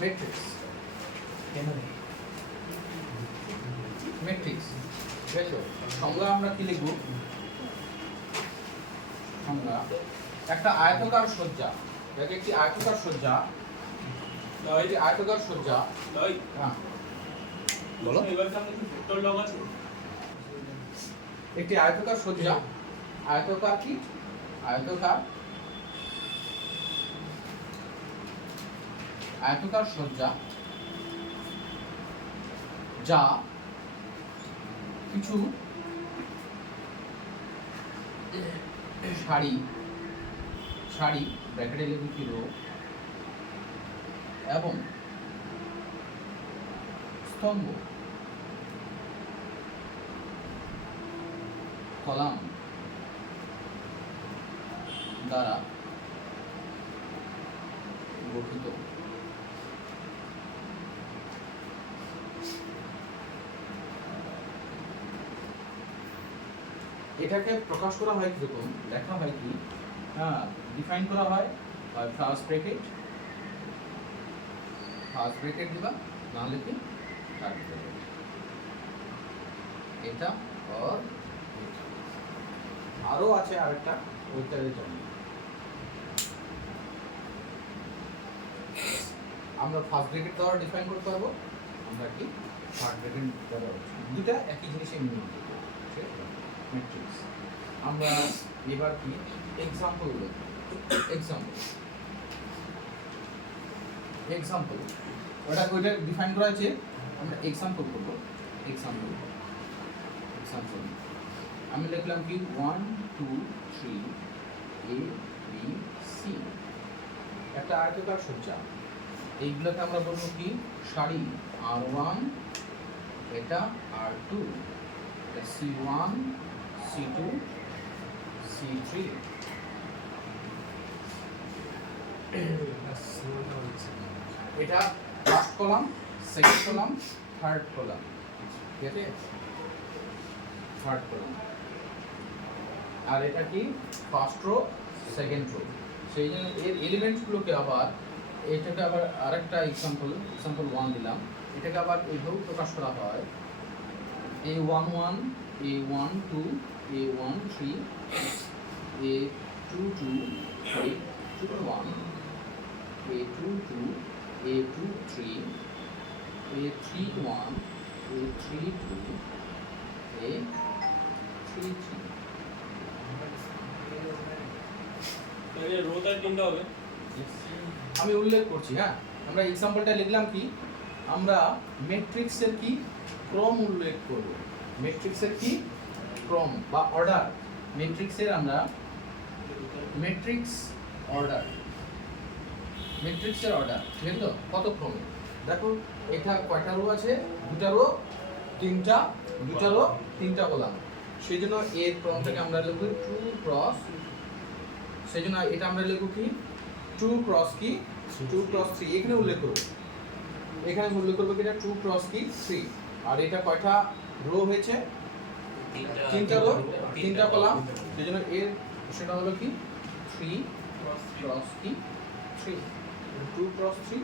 Matrix matrix দেখো সংজ্ঞা আমরা কি লিখব সংজ্ঞা একটা আয়তাকার সজ্জা দেখো একটি আয়তাকার সজ্জা এই আয়তাকার সজ্জা হ্যাঁ বলো এবার সামনে কি ভেক্টর লগ আছে একটি আয়তাকার সজ্জা আয়তাকার কি আয়তাকার সজ্জা যা কিছু সারি ব্র্যাকেটে লিখব কি রো এবং স্তম্ভ কলাম দ্বারা গঠিত এটাকে প্রকাশ করা হয় কিরকম লেখা হয় কি হ্যাঁ ডিফাইন করা হয় ফার্স্ট ব্র্যাকেট দিবা না লিখে থার্ড ব্র্যাকেট এটা আর আরো আছে আরেকটা ওইটার জন্য আমরা ফার্স্ট ব্র্যাকেট দ্বারা ডিফাইন করতে পারবো আমরা কি থার্ড ব্র্যাকেট দ্বারা দুটো একই জিনিসের মিনিং ঠিক আছে ম্যাট্রিক্স আমরা এবার কি এক্সাম্পল ওইটা ডিফাইন করা আছে আমরা এক্সাম্পল করব এক্সাম্পল আমি লিখলাম কি 1 2 3 a b c একটা আয়তাকার সজ্জা এইগুলোকে আমরা বলবো কি সারি r1 এটা r2 এটা c1 c2 c3 এটা first column second column third column ঠিক আছে থার্ড কলাম আর এটা কি ফার্স্ট রো সেকেন্ড রো সেই জন্য এর এলিমেন্টসগুলোকে আবার এটাকে আবার আরেকটা এক্সাম্পল 1 দিলাম এটাকে আবার এইভাবে প্রকাশ করা হয় a11 a12 a13 a22 a21 a22 a23 a31 a32 a33 তাহলে রোটা তিনটা হবে আমি উল্লেখ করছি হ্যাঁ আমরা এক্সাম্পলটা লিখলাম কি আমরা ম্যাট্রিক্সের কি ক্রম উল্লেখ করব ম্যাট্রিক্সের কি ক্রম বা অর্ডার ম্যাট্রিক্সের আমরা ম্যাট্রিক্সের অর্ডার ঠিক আছে তো কত ক্রমে দেখো এটা কয়টা রো আছে দুটা রো তিনটা কলাম সেই জন্য এর ক্রমটাকে আমরা লিখব 2 ক্রস সেই জন্য এটা আমরা লিখব কি 2 ক্রস কি 2 ক্রস 3 এখানে উল্লেখ করব কি এটা 2 ক্রস কি 3 আর এটা কয়টা রো হয়েছে তিনটা রো তিনটা কলাম সেজন্য এর সেটা হলো কি 3 ক্রস কি 3 2 ক্রস 3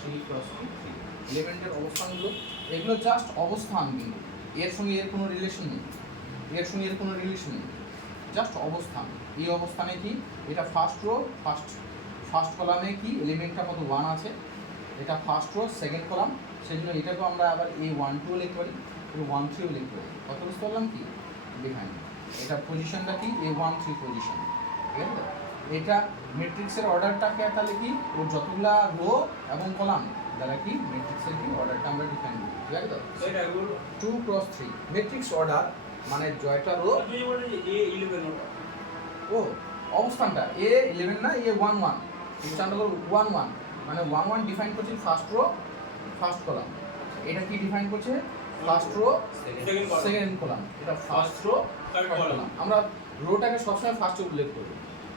3 ক্রস কি 3 এলিমেন্টের অবস্থানগুলো এগুলো জাস্ট অবস্থান কিন্তু এর সঙ্গে এর কোনো রিলেশন নেই জাস্ট অবস্থান এই অবস্থানে কি এটা ফার্স্ট রো ফার্স্ট কলামে কি এলিমেন্টটা কত 1 আছে এটা ফার্স্ট রো সেকেন্ড কলাম সেজন্য এটাকে আমরা আবার a12 লিখতে পারি a13 লিখতে পারি কত বুঝতে পারলাম কি ডিফাইন এটা পজিশনটা কি a13 পজিশন ঠিক আছে এটা ম্যাট্রিক্সের অর্ডারটাকে তাহলে কি ওর যতগুলা রো এবং কলাম দ্বারা কি ম্যাট্রিক্সের কি অর্ডারটা আমরা ডিফাইন করি ঠিক আছে তো এটা 2 ক্রস 3 ম্যাট্রিক্স অর্ডার মানে জয়টা রো তুমি বলে যে a11 ওটা ও অবস্থানটা a11 না a11 স্ট্যান্ডার্ড হলো 11 মানে 11 ডিফাইন করছে ফার্স্ট রো ফার্স্ট কলাম এটা কি ডিফাইন করছে ফার্স্ট রো সেকেন্ড কলাম এটা ফার্স্ট রো থার্ড কলাম আমরা রোটাকে সবসময় ফার্স্টে উল্লেখ করব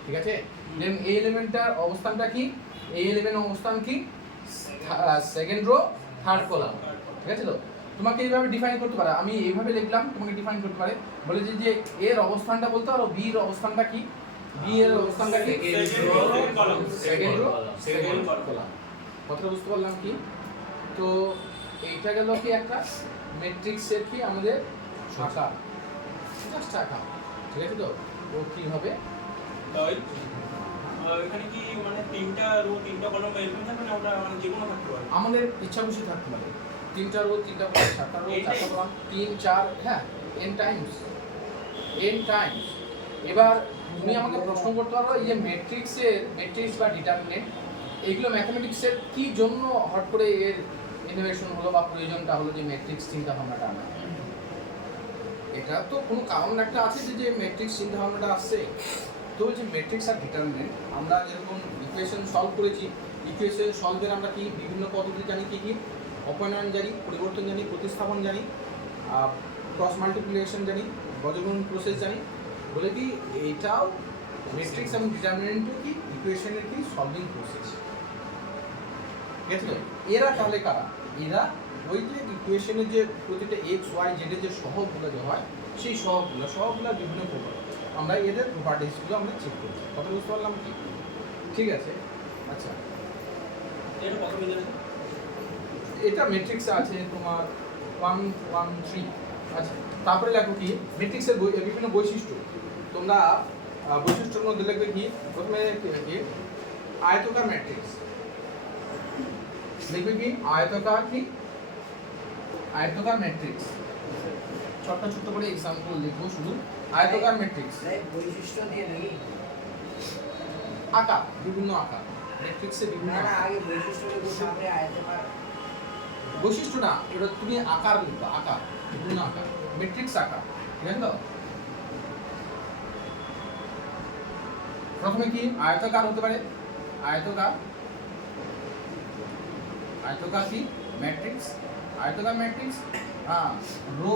ঠিক আছে দেন এই এলিমেন্টটার অবস্থানটা কি এই এলিমেন্টের অবস্থান কি সেকেন্ড রো থার্ড কলাম ঠিক আছে তো তোমাকে এইভাবে ডিফাইন করতে পারে আমি এইভাবে লিখলাম তোমাকে ডিফাইন করতে পারে বলে যে এর অবস্থানটা বলতে পারো বি এর অবস্থানটা কি বি এর অবস্থানটা কি সেকেন্ড রো সেকেন্ড কলাম কথাটা বুঝতে পারলাম কি? তো এইটা গেল কি একটা ম্যাট্রিক্সের কি আমাদের আকার, জাস্ট আকার, ঠিক আছে? তো ও কি হবে তাই এখানে কি মানে তিনটা রো তিনটা কলাম এরকম থাকবে না, ওটা মানে যে কোনো থাকতে পারে? আমাদের ইচ্ছা খুশি থাকতে পারে, তিনটা রো তিনটা কলাম, চারটা রো চারটা কলাম, 3 4, হ্যাঁ n টাইমস। এবার তুমি আমাকে প্রশ্ন করতে পারো এই যে ম্যাট্রিক্স বা ডিটারমিনেন্ট, এগুলো ম্যাথমেটিক্সের কি জন্য হট করে এর ইনোভেশন হলো বা প্রয়োজনটা হলো যে ম্যাট্রিক্স চিন্তা ভাবনাটা আনা? এটা তো কোনো কারণ একটা আছে যে ম্যাট্রিক্স চিন্তা ভাবনাটা আসছে। তো যে ম্যাট্রিক্স আর ডিটারমিনেন্ট, আমরা যেরকম ইকুয়েশন সলভ করেছি, ইকুয়েশন সলভের আমরা কি বিভিন্ন পদ্ধতি জানি, কি অপনয়ন জানি, পরিবর্তন জানি, প্রতিস্থাপন জানি, ক্রস মাল্টিপ্লিকেশন জানি, বর্গমূল প্রসেস জানি, বলে কি এটাও ম্যাট্রিক্স এবং ডিটারমিনেন্টও কি ইকুয়েশনের কি সলভিং প্রসেস। ঠিক আছে? তো এরা তাহলে কারা? এরা ওই যে ইকুয়েশনের যে প্রতিটা এক্স ওয়াই জেডের যে সহগগুলো যে হয়, সেই সহগগুলো বিভিন্ন প্রকার, আমরা এদের প্রপার্টিসগুলো আমরা চেক করি। কথা বুঝতে পারলাম কি? ঠিক আছে, আচ্ছা এর কত মিলে আছে? এটা ম্যাট্রিক্সে আছে তোমার 1 1 3। আচ্ছা, তারপরে লেখো কি ম্যাট্রিক্সের বিভিন্ন বৈশিষ্ট্য। তোমরা বৈশিষ্ট্যের মধ্যে লিখবে কি, প্রথমে কি আয়তাকার ম্যাট্রিক্স লিখবে, কি আয়তাকার ম্যাট্রিক্স। ছোট্ট ছোট্ট করে এক্সাম্পল লিখবো, শুধু আয়তাকার ম্যাট্রিক্স। বৈশিষ্ট্য দিয়ে নাকি? আকার, বিভিন্ন আকার, ম্যাট্রিক্সে বিভিন্ন না আকার। আগে বৈশিষ্ট্য লিখবো, তারপরে আয়তাকার। বৈশিষ্ট্য না, এটা তুমি আকার লিখবা, আকার, বিভিন্ন আকার, ম্যাট্রিক্স আকার, ঠিক আছে? তো প্রথমে কি আয়তাকার হতে পারে, আয়তাকার কি ম্যাট্রিক্স, আয়তাকার matrix, row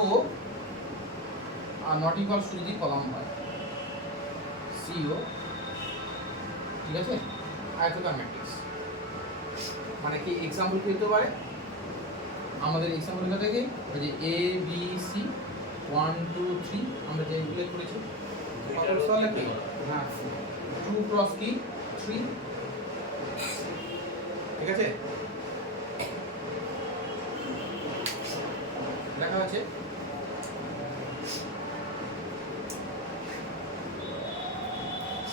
are not equal to যদি কলাম হয়, সিও, ঠিক আছে? আয়তাকার ম্যাট্রিক্স মানে কি এক্সাম্পল কি হতে পারে? আমাদের এক্সাম্পল লেখা থেকে ওই যে এ বি সি 1 2 3 আমরা যে উল্লেখ করেছি, তাহলে কি হ্যাঁ 2 ক্রস কি 3, ঠিক আছে? লেখা আছে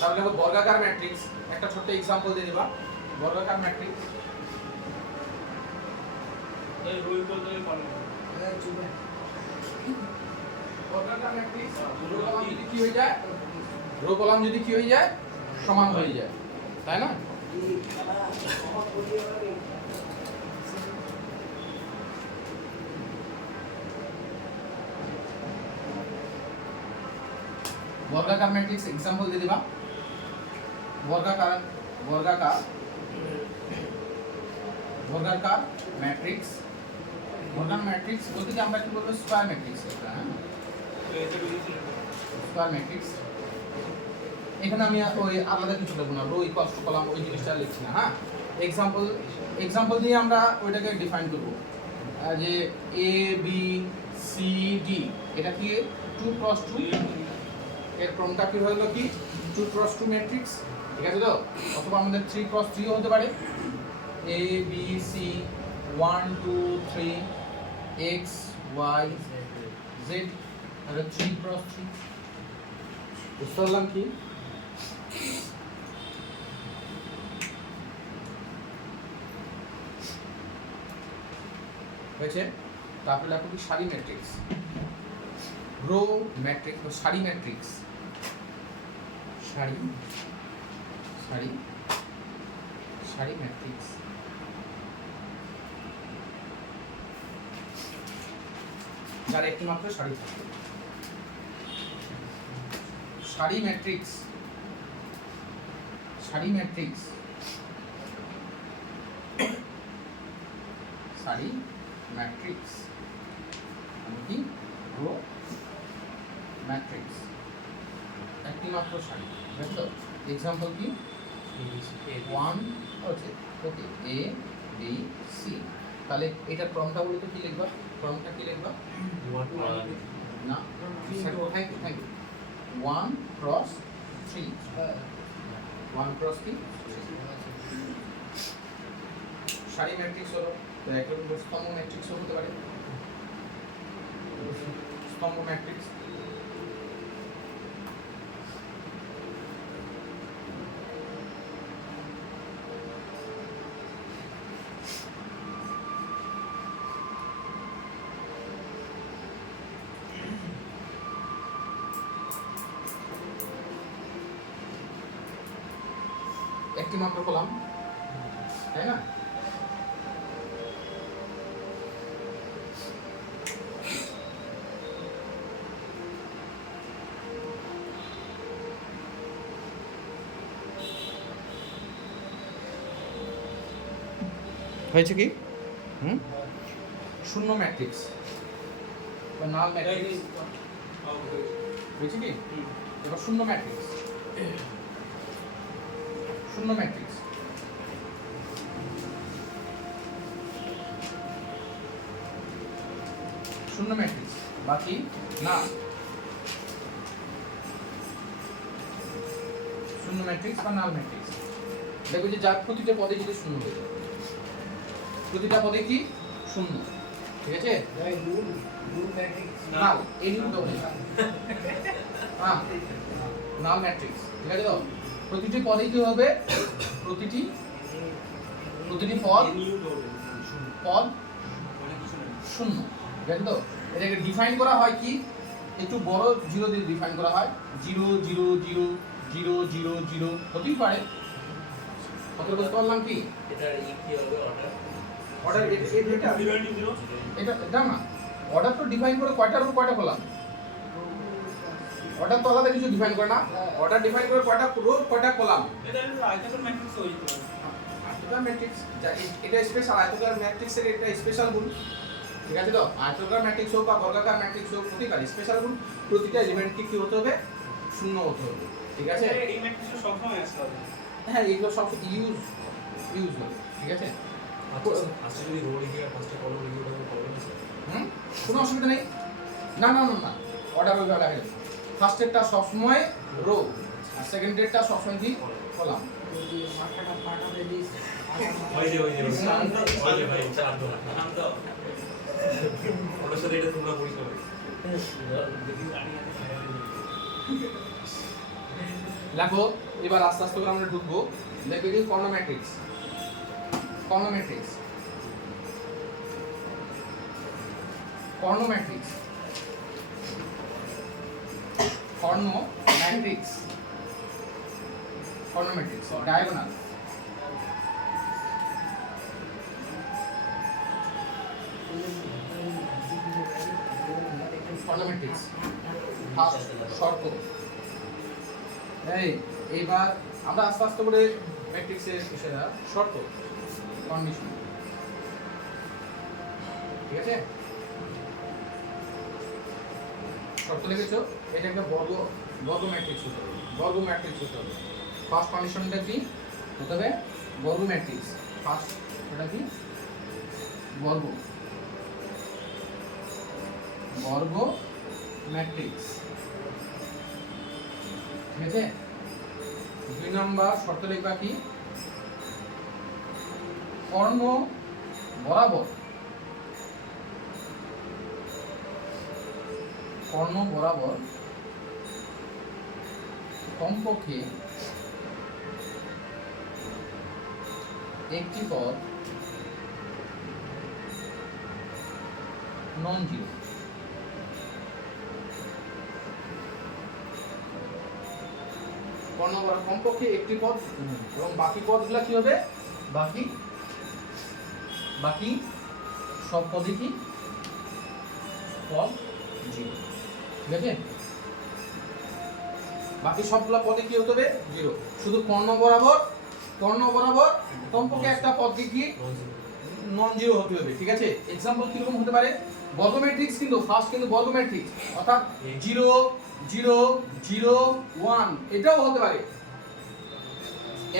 তাহলে বর্গাকার ম্যাট্রিক্স, একটা ছোট্ট এক্সাম্পল দিয়ে দিবা। বর্গাকার ম্যাট্রিক্স এই রো ইকুয়াল টু কলাম। চুপে বর্গাকার ম্যাট্রিক্স রো কলাম যদি কি হয়ে যায়, রো কলাম যদি কি হয়ে যায়, সমান হয়ে যায়, তাই না? কি বাবা সহজ বুঝিয়ে হবে। বর্গাকার ম্যাট্রিক্স এক্সাম্পল দিয়ে দিবা। বর্গাকার ম্যাট্রিক্স, বর্গাকার ম্যাট্রিক্স বলতে কি আমরা কি বলবো, স্কয়ার ম্যাট্রিক্স, এটা হ্যাঁ তো এটা বেরিয়েছিল। Square matrix. এখানে আমি ওই আলাদা কিছু লিখব না, রো ইকুয়ালস টু কলাম ওই জিনিসটা লিখছি না, হ্যাঁ এক্সাম্পল দিয়ে আমরা ওইটাকে ডিফাইন করব। যে এ বি সি ডি, এটা কি 2 ক্রস 2, এর ক্রমটা কি হলো কি 2 ক্রস 2 ম্যাট্রিক্স, ঠিক আছে? তো অথবা আমাদের 3 ক্রস 3 ও হতে পারে, A B C 1 2 3 X Y Z, তাহলে 3 ক্রস 3। বুঝতে পারলাম কি? হয়েছে? তারপরে লেখো কি সারি ম্যাট্রিক্স, রো ম্যাট্রিক্স, সারি ম্যাট্রিক্স, সারি ম্যাট্রিক্স, যার একটি মাত্র সারি থাকে। সারি ম্যাট্রিক্স সারি ম্যাট্রিক্স কি রো ম্যাট্রিক্স, একটি মাত্র সারি, বুঝছো? এক্সাম্পল কি 1 ওকে এ বি সি। তাহলে এটার ক্রমটা বলতে কি লিখবা, ক্রমটা কি লিখবা? না থ্যাংক ইউ 1 ক্রস 3, 1 ক্রস কি সারি ম্যাট্রিক্স হলো, তো একরকম স্তম্ভ ম্যাট্রিক্স হতে পারে, স্তম্ভ ম্যাট্রিক্স। একটি মাত্র কলাম, তাই না? হয়েছে কি? শূন্য ম্যাট্রিক্স বা নাল ম্যাট্রিক্স হয়েছে কি? এবার শূন্য ম্যাট্রিক্স, শূন্য ম্যাট্রিক্স শূন্য ম্যাট্রিক্স বাকি না, শূন্য ম্যাট্রিক্স বা নাল ম্যাট্রিক্স। দেখো যে যার প্রতিটা পদে যদি শূন্য হয়ে যায়, প্রতিটা পদে কি শূন্য, ঠিক আছে? ভাই মূল ম্যাট্রিক্স নাল এই নিয়ম দাও হ্যাঁ, নাল ম্যাট্রিক্স, ঠিক আছে? তো প্রতিটি পদে কি হবে, প্রতিটি পদ পদ শূন্য, ঠিক আছে? তো এটাকে ডিফাইন করা হয় কি, একটু বড় জিরো দিয়ে ডিফাইন করা হয়, 0 0 0 0 0 0 হতেই পারে। কত বুঝতে পারলাম কি এটা কি হবে অর্ডার? অর্ডার এটা জিরো এটা না, অর্ডার তো ডিফাইন করে কয়টার উপর কয়টা কলাম, অর্ডার তো আলাদা কিছু ডিফাইন করে না, অর্ডার ডিফাইন করে কয়টা রো কয়টা কলাম। এটা আয়তাকার ম্যাট্রিক্স হয়ে যেতে পারে। আয়তাকার ম্যাট্রিক্স এটা স্পেশাল, আয়তাকার ম্যাট্রিক্সের এটা স্পেশাল গুণ, ঠিক আছে? তো আয়তাকার ম্যাট্রিক্স হোক বা বর্গাকার ম্যাট্রিক্স হোক, প্রতিকার স্পেশাল গুণ, প্রতিটা এলিমেন্টকে কি হতে হবে, শূন্য হতে হবে, ঠিক আছে? এই ম্যাট্রিক্সটা সবসময় আসতে হবে। হ্যাঁ, এগুলো সব ইউজ হবে, ঠিক আছে? আচ্ছা যদি রো লিখে আর পাঁচটা কলম লিখে ওটা প্রবলেম আছে? কোনো অসুবিধা নেই, না না না না, অর্ডার ওইভাবে লাগে, ফার্স্টেরটা সবসময় রো আর সেকেন্ডেরটা সবসময় কি কলাম। মাথাটা ফাটাতে দিস ওই যে ভাই চার দো না শান্ত ওটার সাথে এটা তোমরা পরিষ্কার হবে। দেখো এবার আস্তে আস্তে করে আমরা ঢুকবো, দেখবে কি কর্ণ ম্যাট্রিক্স, কর্ণ ম্যাট্রিক্স, কর্ণ ম্যাট্রিক্স, কর্ণ ম্যাট্রিক্স, কর্ণ ম্যাট্রিক্স ডায়াগোনাল, কর্ণ ম্যাট্রিক্স ফার্স্ট শর্ত। এই এইবার আমরা আস্তে আস্তে করে ম্যাট্রিক্সের বিষয়টা শর্ত, কন্ডিশন, ঠিক আছে? শর্ত লিখেছো, এটা একটা বর্গ ম্যাট্রিক্স হতে হবে, বর্গ ম্যাট্রিক্স হতে হবে। ফার্স্ট কন্ডিশনটা কি হতে হবে, বর্গ ম্যাট্রিক্স, ফার্স্ট এটা কি বর্গ ম্যাট্রিক্স, ঠিক আছে? 2 নম্বর শর্ত লিখবা কি, কর্ণ বরাবর কমপক্ষে একটি পদ নন জিরো, কর্ণ বরাবর কমপক্ষে একটি পদ, এবং বাকি পদগুলো কি হবে, বাকি সব পদে কি পদ জিরো, ঠিক আছে? বাকি সবগুলো পদে কি হতে হবে, জিরো। শুধু কর্ণ বরাবর কমপক্ষে একটা পদকে কি নন জিরো হতে হবে, ঠিক আছে? এক্সাম্পল কিরকম হতে পারে, বর্গ ম্যাট্রিক্স কিন্তু ফার্স্ট কিন্তু বর্গ ম্যাট্রিক্স, অর্থাৎ 0 0 0 1 এটাও হতে পারে,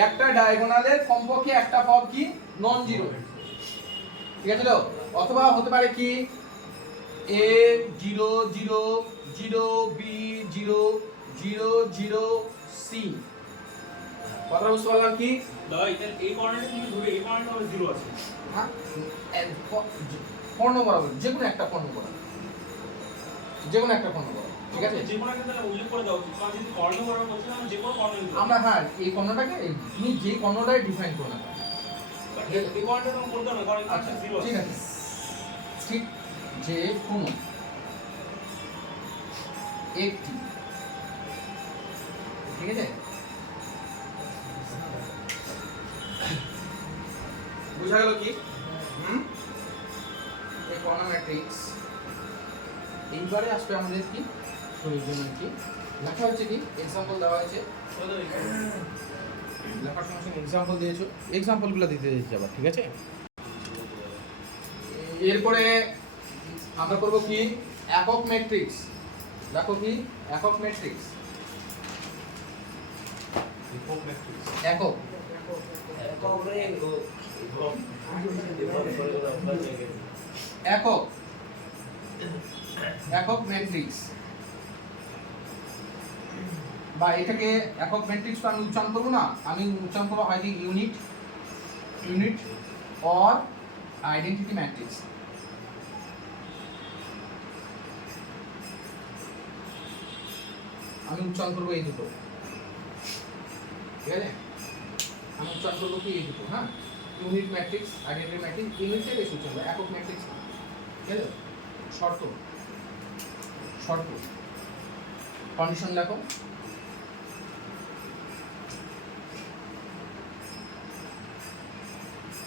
একটা ডায়াগোনালের কমপক্ষে একটা পদ কি নন জিরো, ঠিক আছে? তো অথবা হতে পারে কি a 0 0 0 b 0 0 0 c, কথা বুঝতে পারলাম কি? দাদা এটা এই কর্নারে তুমি ধরে এই কর্নারে হবে 0 আছে। হ্যাঁ, পণ্য বরাবর যে কোনো একটা পণ্য বরাবর, যে কোনো একটা পণ্য বরাবর, ঠিক আছে? যে কোনো একটা তাহলে উল্লেখ করে দাও, কারণ যদি কর্ণ বরাবর বলছো না যে কোনো কর্ণ নিতে আমরা হ্যাঁ এই পণ্যটাকে তুমি যে পণ্যটাই ডিফাইন করো না কেন। এই কর্ণটা তুমি বলতে হবে কারণ আচ্ছা এটা 0 ঠিক আছে। আছে, ঠিক যে কোনো একটি, ঠিক আছে, বুঝা গেল কি? এই কর্ণ ম্যাট্রিক্স এইবারে আসবে আমাদের কি প্রয়োজন আর কি লেখা হচ্ছে কি এক্সাম্পল দেওয়া হয়েছে, লেখার সঙ্গে সঙ্গে এক্সাম্পল দিয়েছো, এক্সাম্পলগুলো দিতে যাবা, ঠিক আছে? এরপরে আমরা করব কি একক ম্যাট্রিক্স। দেখো কি একক ম্যাট্রিক্স, একক ম্যাট্রিক্স একক একক একক ম্যাট্রিক্স বা এটাকে একক ম্যাট্রিক্স তো আমি উচ্চারণ করবো না, আমি উচ্চারণ করবো হয় unit unit or identity matrix. আমি উচ্চারণ করবো এই দুটো, ঠিক আছে? আমি উচ্চারণ করবো কি এই দুটো, হ্যাঁ, ইউনিট ম্যাট্রিক্স আইডেন্টিটি ম্যাট্রিক্স, ইউনিটটাই বেশি উচ্চারণ করবো, একক ম্যাট্রিক্স, ঠিক আছে? শর্ত শর্ত কন্ডিশন দেখো,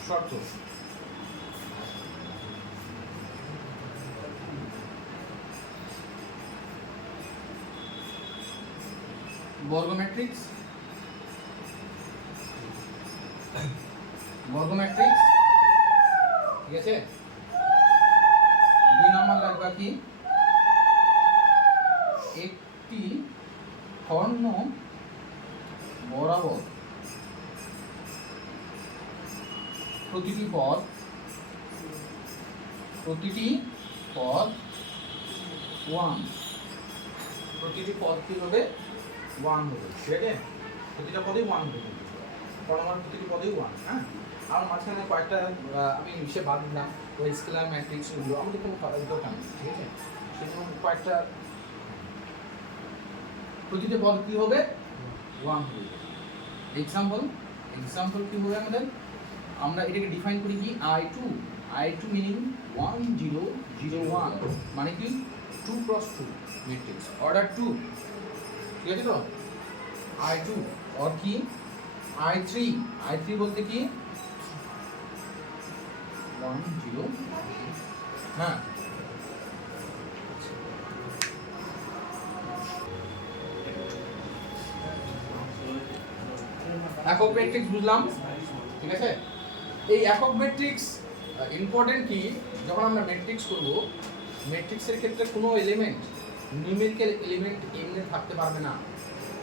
শর্ত বর্গ ম্যাট্রিক্স, বর্গ ম্যাট্রিক্স, ঠিক আছে? 2 নম্বর লাগবে কি একটি কর্ণ বরাবর প্রতিটি পদ 1, প্রতিটি পদ কি হবে 1 হবে, ঠিক আছে? প্রতিটা পদেই 1 হবে, কর্ণমার প্রতিটি পদেই 1, হ্যাঁ? আর মাঝখানে কয়েকটা আমি হিসেব বাদ দিলাম, ওই স্কেলার ম্যাট্রিক্স ওগুলো আমাদের কোনো দরকার নেই, ঠিক আছে? সেই জন্য কয়েকটা প্রতিটি পদ কি হবে 1 হবে। এক্সাম্পল কি হবে আমাদের, আমরা এটাকে ডিফাইন করি কি I2 মিনিং 1 0 0 1 মানে কি 2 × 2 ম্যাট্রিক্স অর্ডার 2, ঠিক আছে? তো I2 और কি I3 বলতে কি 1 0, হ্যাঁ, একক ম্যাট্রিক্স বুঝলাম, ঠিক আছে? এই একক ম্যাট্রিক্স ইম্পর্টেন্ট কি, যখন আমরা ম্যাট্রিক্স করব ম্যাট্রিক্সের ক্ষেত্রে কোনো এলিমেন্ট নিউমেরিক্যাল এলিমেন্ট এমনি থাকতে পারবে না,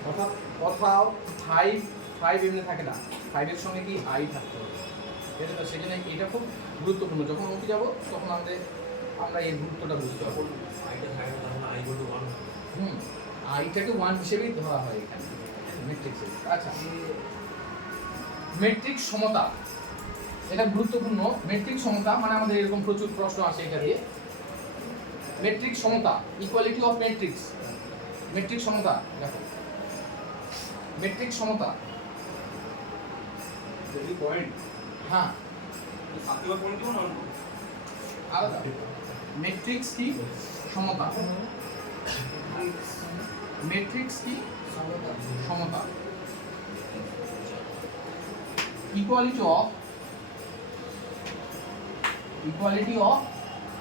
অর্থাৎ কোথাও 5 এমনি থাকে না, 5 এর সঙ্গে কি I থাকতে হবে, ঠিক আছে? তো সেখানে এটা খুব গুরুত্বপূর্ণ, যখন অঙ্কে যাব তখন আমরা এই গুরুত্বটা বুঝতে পারবো। আইটা থাকে না, তাহলে আই ইকুয়াল টু 1 হবে। আইটাকে 1 হিসেবেই ধরা হয় এখানে ম্যাট্রিক্সে। আচ্ছা, ম্যাট্রিক্স সমতা, এটা গুরুত্বপূর্ণ। ম্যাট্রিক্স সমতা মানে আমাদের এরকম প্রচুর প্রশ্ন আসে এটা দিয়ে। ম্যাট্রিক্স সমতা, ইকুয়ালিটি অফ ম্যাট্রিক্স, ম্যাট্রিক্স সমতা দেখো, ম্যাট্রিক্স সমতা, এই পয়েন্ট হ্যাঁ সাতবার পয়েন্ট দিও না, আলাদা। ম্যাট্রিক্স কি সমতা, ম্যাট্রিক্স কি সমতা, equality of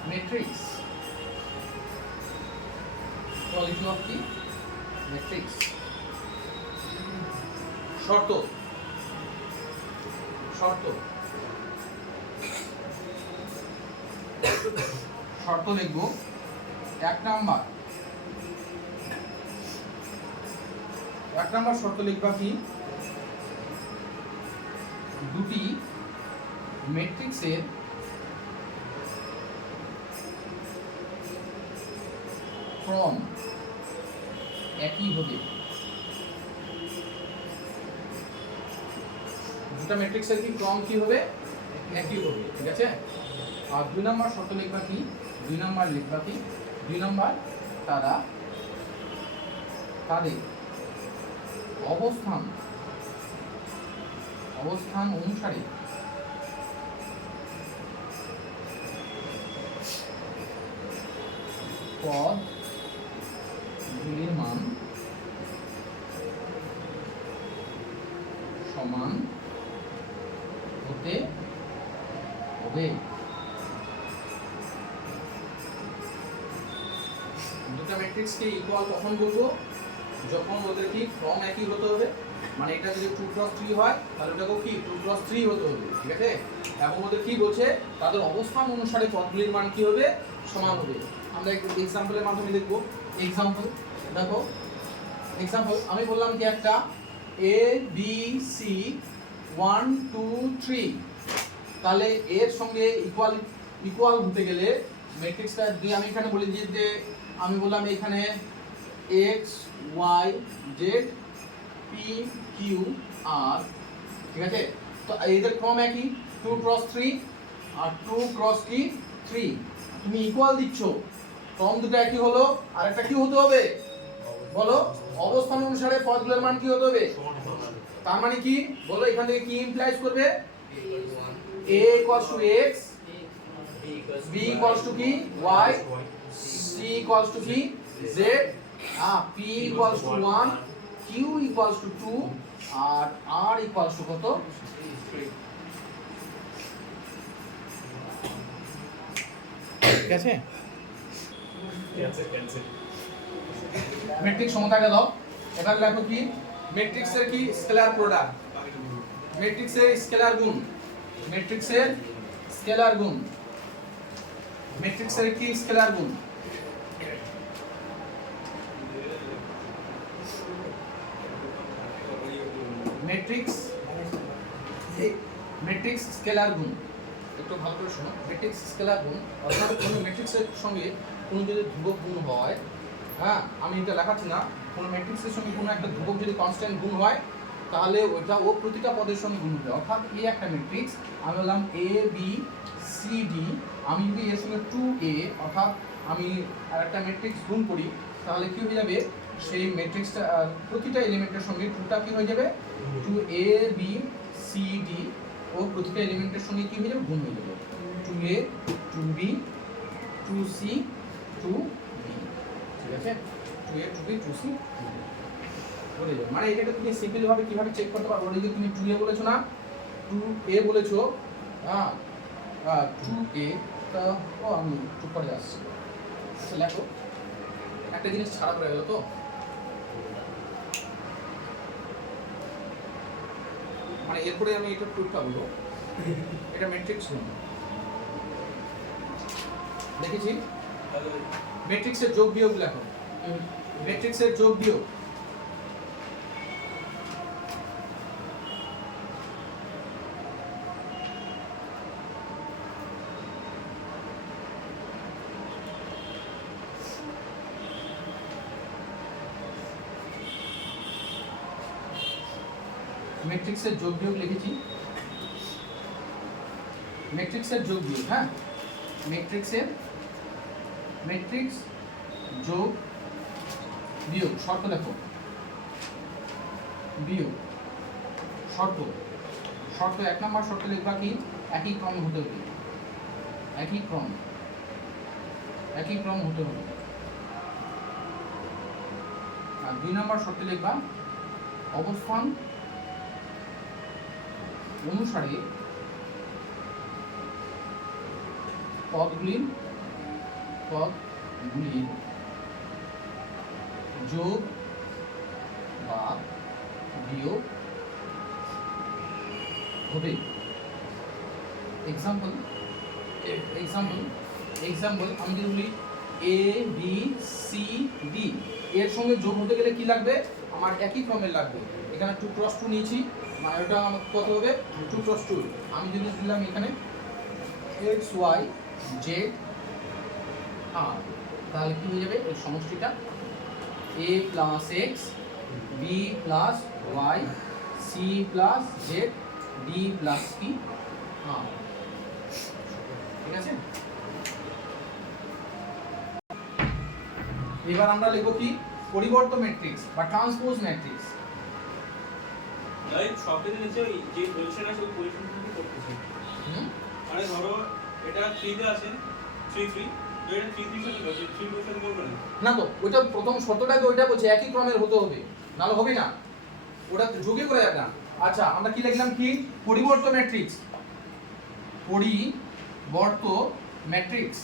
matrix, equality of কি ম্যাট্রিক্স। শর্ত লিখব। 1 নাম্বার শর্ত লিখবা কি, দুটি ম্যাট্রিক্সের ক্রম একই হবে, দুটো ম্যাট্রিক্সের কি ক্রম কি হবে, একই হবে, ঠিক আছে। আর 2 নম্বর শর্ত লিখবা কি, 2 নম্বর লিখবা কি, 2 নম্বর তারা তাদের অবস্থান অনুসারে পদগুলির মান সমান হতে হবে। দুটো ম্যাট্রিক্সকে ইকুয়াল কখন বলবো, যখন ওদের কি ক্রম একই হতে হবে, মানে এটা যদি 2 × 3 হয় তাহলে ওটাকেও কি 2 × 3 হতে হবে, ঠিক আছে। এবং ওদের কি বলছে, তাদের অবস্থান অনুসারে পদগুলির মান কি হবে, সমান হবে। আমরা একটু এক্সাম্পলের মাধ্যমে দেখব। এক্সাম্পল দেখো, এক্সাম্পল আমি বললাম কি একটা এ বি সি 1 2 3, তাহলে এর সঙ্গে ইকুয়াল হতে গেলে ম্যাট্রিক্সটা দিয়ে আমি এখানে বলে দিই যে আমি বললাম এখানে x y z p q r, ঠিক আছে। তো এদের ক্রম একই 2 × 3 আর 2 × কি 3, তুমি ইকুয়াল দিচ্ছ, ক্রম দুটো একই হলো, আর একটা কি হতে হবে বলো, অবস্থান অনুসারে পদগুলোর মান কি হতে হবে, তার মানে কি বলো, এখান থেকে কি ইমপ্লাইজ করবে, a = x, b = কি y, c = কি z, p = 1, q = 2 আর r = কত, 3, ঠিক আছে। ম্যাট্রিক্স সমতা গেল। এবার লেখো কি, ম্যাট্রিক্সের কি স্কেলার প্রোডাক্ট, ম্যাট্রিক্সের স্কেলার গুণ, ম্যাট্রিক্সের স্কেলার গুণ, ম্যাট্রিক্সের কি স্কেলার গুণ, ম্যাট্রিক্স স্কেলার গুণ, একটু ভালো করে শোনো। ম্যাট্রিক্স স্কেলার গুণ অর্থাৎ কোনো ম্যাট্রিক্সের সঙ্গে কোনো যদি ধ্রুবক গুণ হয়, হ্যাঁ আমি এটা লেখাচ্ছি না, কোনো ম্যাট্রিক্সের সঙ্গে কোনো একটা ধ্রুবক যদি কনস্ট্যান্ট গুণ হয় তাহলে ওটা ও প্রতিটা পদের সঙ্গে গুণ হবে। অর্থাৎ এই একটা ম্যাট্রিক্স আমি বললাম এ বি সি ডি, আমি যদি এর সঙ্গে 2a অর্থাৎ আমি আরেকটা ম্যাট্রিক্স গুণ করি তাহলে কি হয়ে যাবে, সেই ম্যাট্রিক্সটা প্রতিটা এলিমেন্টের সঙ্গে 2টা কি হয়ে যাবে, 2a b c d ও প্রতিটা এলিমেন্টের সঙ্গে কি হয়ে যাবে, গুণ হয়ে যাবে, 2a 2b 2c 2b, ঠিক আছে, 2a 2b 2c 2b বলে যাবে। মানে এটাকে তুমি সিম্পল ভাবে কিভাবে চেক করতে পারো, যদি তুমি 2a বলেছো না, 2a বলেছো, হ্যাঁ 2a, তা ও আমি চুপ করে যাচ্ছি। আচ্ছা লেখো, একটা জিনিস ছাড়া পড়ে গেল তো, মানে এরপরে আমি এটা প্রুফটা বলবো, এটা ম্যাট্রিক্স গুণ দেখেছি, ম্যাট্রিক্সের যোগ বিয়োগ লেখো, ম্যাট্রিক্সের যোগ বিয়োগ, ম্যাট্রিক্সের যোগ বিয়োগ লিখেছি, ম্যাট্রিক্সের যোগ বিয়োগ, হ্যাঁ ম্যাট্রিক্স যোগ বিয়োগ শর্ত লেখো, বিয়োগ শর্ত, শর্ত 1 নম্বর শর্ত লিখবা কি, একই ক্রম হতে হবে, একই ক্রম হতে হবে। আর 2 নম্বর শর্ত লিখবা অবস্থান অনুসারে পদগুলির যোগ বা বিয়োগ হবে। এক্সাম্পল আমি যদি বলি এ বি সি ডি, এর সঙ্গে যোগ হতে গেলে কি লাগবে, আমার একই ক্রমের লাগবে। এখানে 2 × 2 নিয়েছি, মানে ওটা আমার কত হবে, 2 × 2। আমি যদি দিলাম এখানে x y z r, তাহলে কি হয়ে যাবে, এই সমষ্টিটা a + x b + y c + z D plus কি আর, ঠিক আছে। এবার আমরা লিখব কি পরিবর্ত ম্যাট্রিক্স বা ট্রান্সপোজ ম্যাট্রিক্স। তাই সব কিছু নিচে ওই যে পজিশন আছে ওই পজিশন থেকে করতেছি। মানে ধরো এটা 3 তে আছে 3 3 তো এটা 3 3 সাথে আছে 3 পজিশন করবে না। না তো ওইটা প্রথম শর্তটাকে ওইটা বলছে একই ক্রমের হতে হবে, নাহলে হবে না, ওটা যোগে করা যাবে না। আচ্ছা আমরা কি লিখলাম কি পরিবর্ত ম্যাট্রিক্স, পরিবর্ত ম্যাট্রিক্স,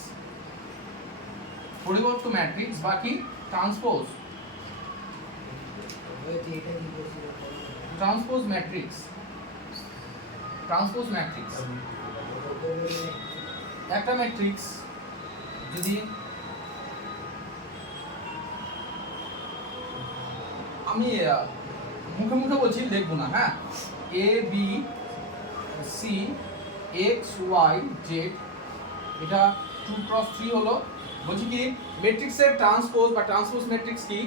পরিবর্ত ম্যাট্রিক্স বা কি ট্রান্সপোজ, এটা কি করছিল ট্রান্সপোজ ম্যাট্রিক্স, ট্রান্সপোজ ম্যাট্রিক্স। একটা ম্যাট্রিক্স যদি আমি মুখে মুখে বলছি, লিখবো না, হ্যাঁ, A B C X Y Z, এটা 2x3 হলো। বলছি কি ম্যাট্রিক্সের ট্রান্সপোজ বা ট্রান্সপোজ ম্যাট্রিক্স কি,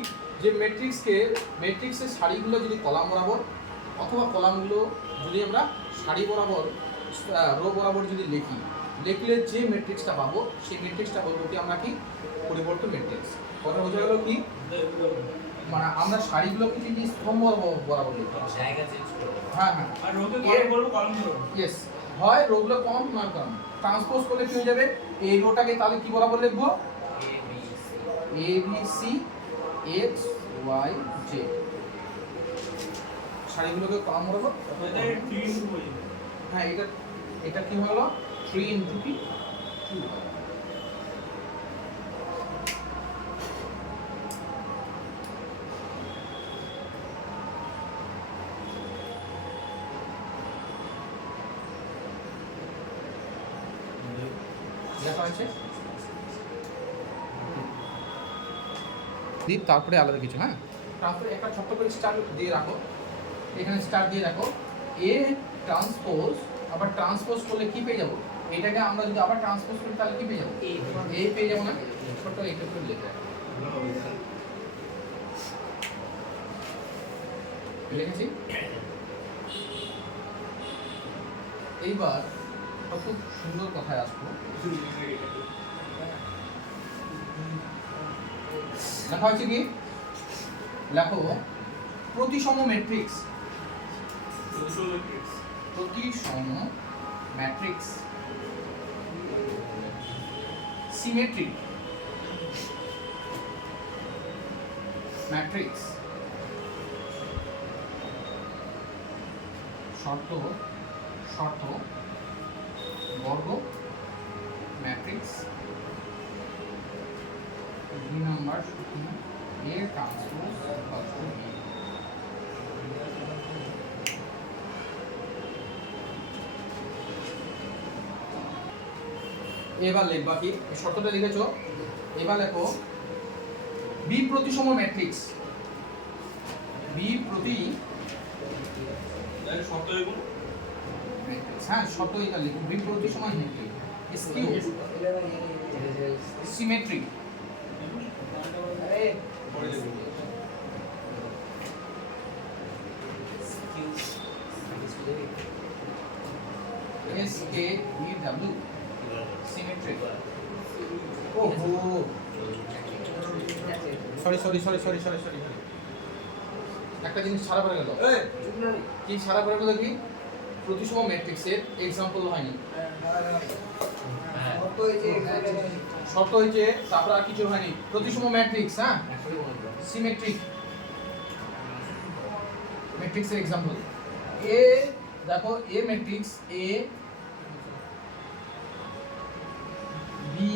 যে ম্যাট্রিক্সের সারিগুলো যদি কলাম বরাবর অথবা কলামগুলো যদি আমরা সারি বরাবর রো বরাবর যদি লিখলে যে ম্যাট্রিক্সটা পাবো সেই ম্যাট্রিক্সটা বলবো কি আমরা কি পরিবর্তন ম্যাট্রিক্স। কথা বোঝা গেল কি, মানে আমরা সারিগুলোকে যদি স্তম্ভ বরাবর লিখি, জায়গা চেঞ্জ করব। হ্যাঁ হ্যাঁ আর রোকে কল করব কলাম করব। ইয়েস, হয় রোগুলো কম না কম, ট্রান্সপোজ করলে কি হয়ে যাবে, এই রোটাকে তাহলে কি বরাবর লিখবো A B C X Y Z, সারিগুলোকে কম বরাবর। এটা 3 ইনটু হয়ে যাবে। হ্যাঁ এটা কি হলো 3 ইনটু কি 2। লেখা হয়েছে দিন, তারপরে আলাদা কিছু, হ্যাঁ। তারপরে একটা ছোট্ট করে স্টার দিয়ে রাখো, এখানে স্টার দিয়ে রাখো, এ ট্রান্সপোজ, আবার ট্রান্সপোজ করলে কি পেয়ে যাবো, এটাকে আমরা যদি আবার ট্রান্সপোজ করি তাহলে কি পেয়ে যাবো, এ পেয়ে যাবো না, ছোট্ট এটা করে লিখে রাখো। লিখেছি। এইবার খুব সুন্দর কথায় আসবো, লেখা হয়েছে কি, লেখো প্রতিসম ম্যাট্রিক্স, প্রতিসম ম্যাট্রিক্স সিমেট্রিক ম্যাট্রিক্স শর্ত বর্গ matrix 2 number A transpose B. এবার লিখবা কি, এই শর্তটা লিখেছো, এবার লেখো বি প্রতিসম ম্যাট্রিক্স, বি প্রতি তাহলে শর্ত এগুলো ম্যাট্রিক্স, হ্যাঁ শর্ত এটা লিখো, বি প্রতিসম ম্যাট্রিক্স স্কিউ সিমেট্রিক, আরে পড়ে দেব। S K E W symmetric. ওহো সরি একটা জিনিস ছাড়া পড়ে গেল, কি ছাড়া পড়ে গেল কি, প্রতিসম ম্যাট্রিক্সের এক্সাম্পল হয়নি, কত হয়েছে শর্ত হয়েছে, তারপর আর কিছু হয়নি, প্রতিসম ম্যাট্রিক্স, হ্যাঁ সিমেট্রিক ম্যাট্রিক্সের এক্সাম্পল এ, দেখো A matrix A B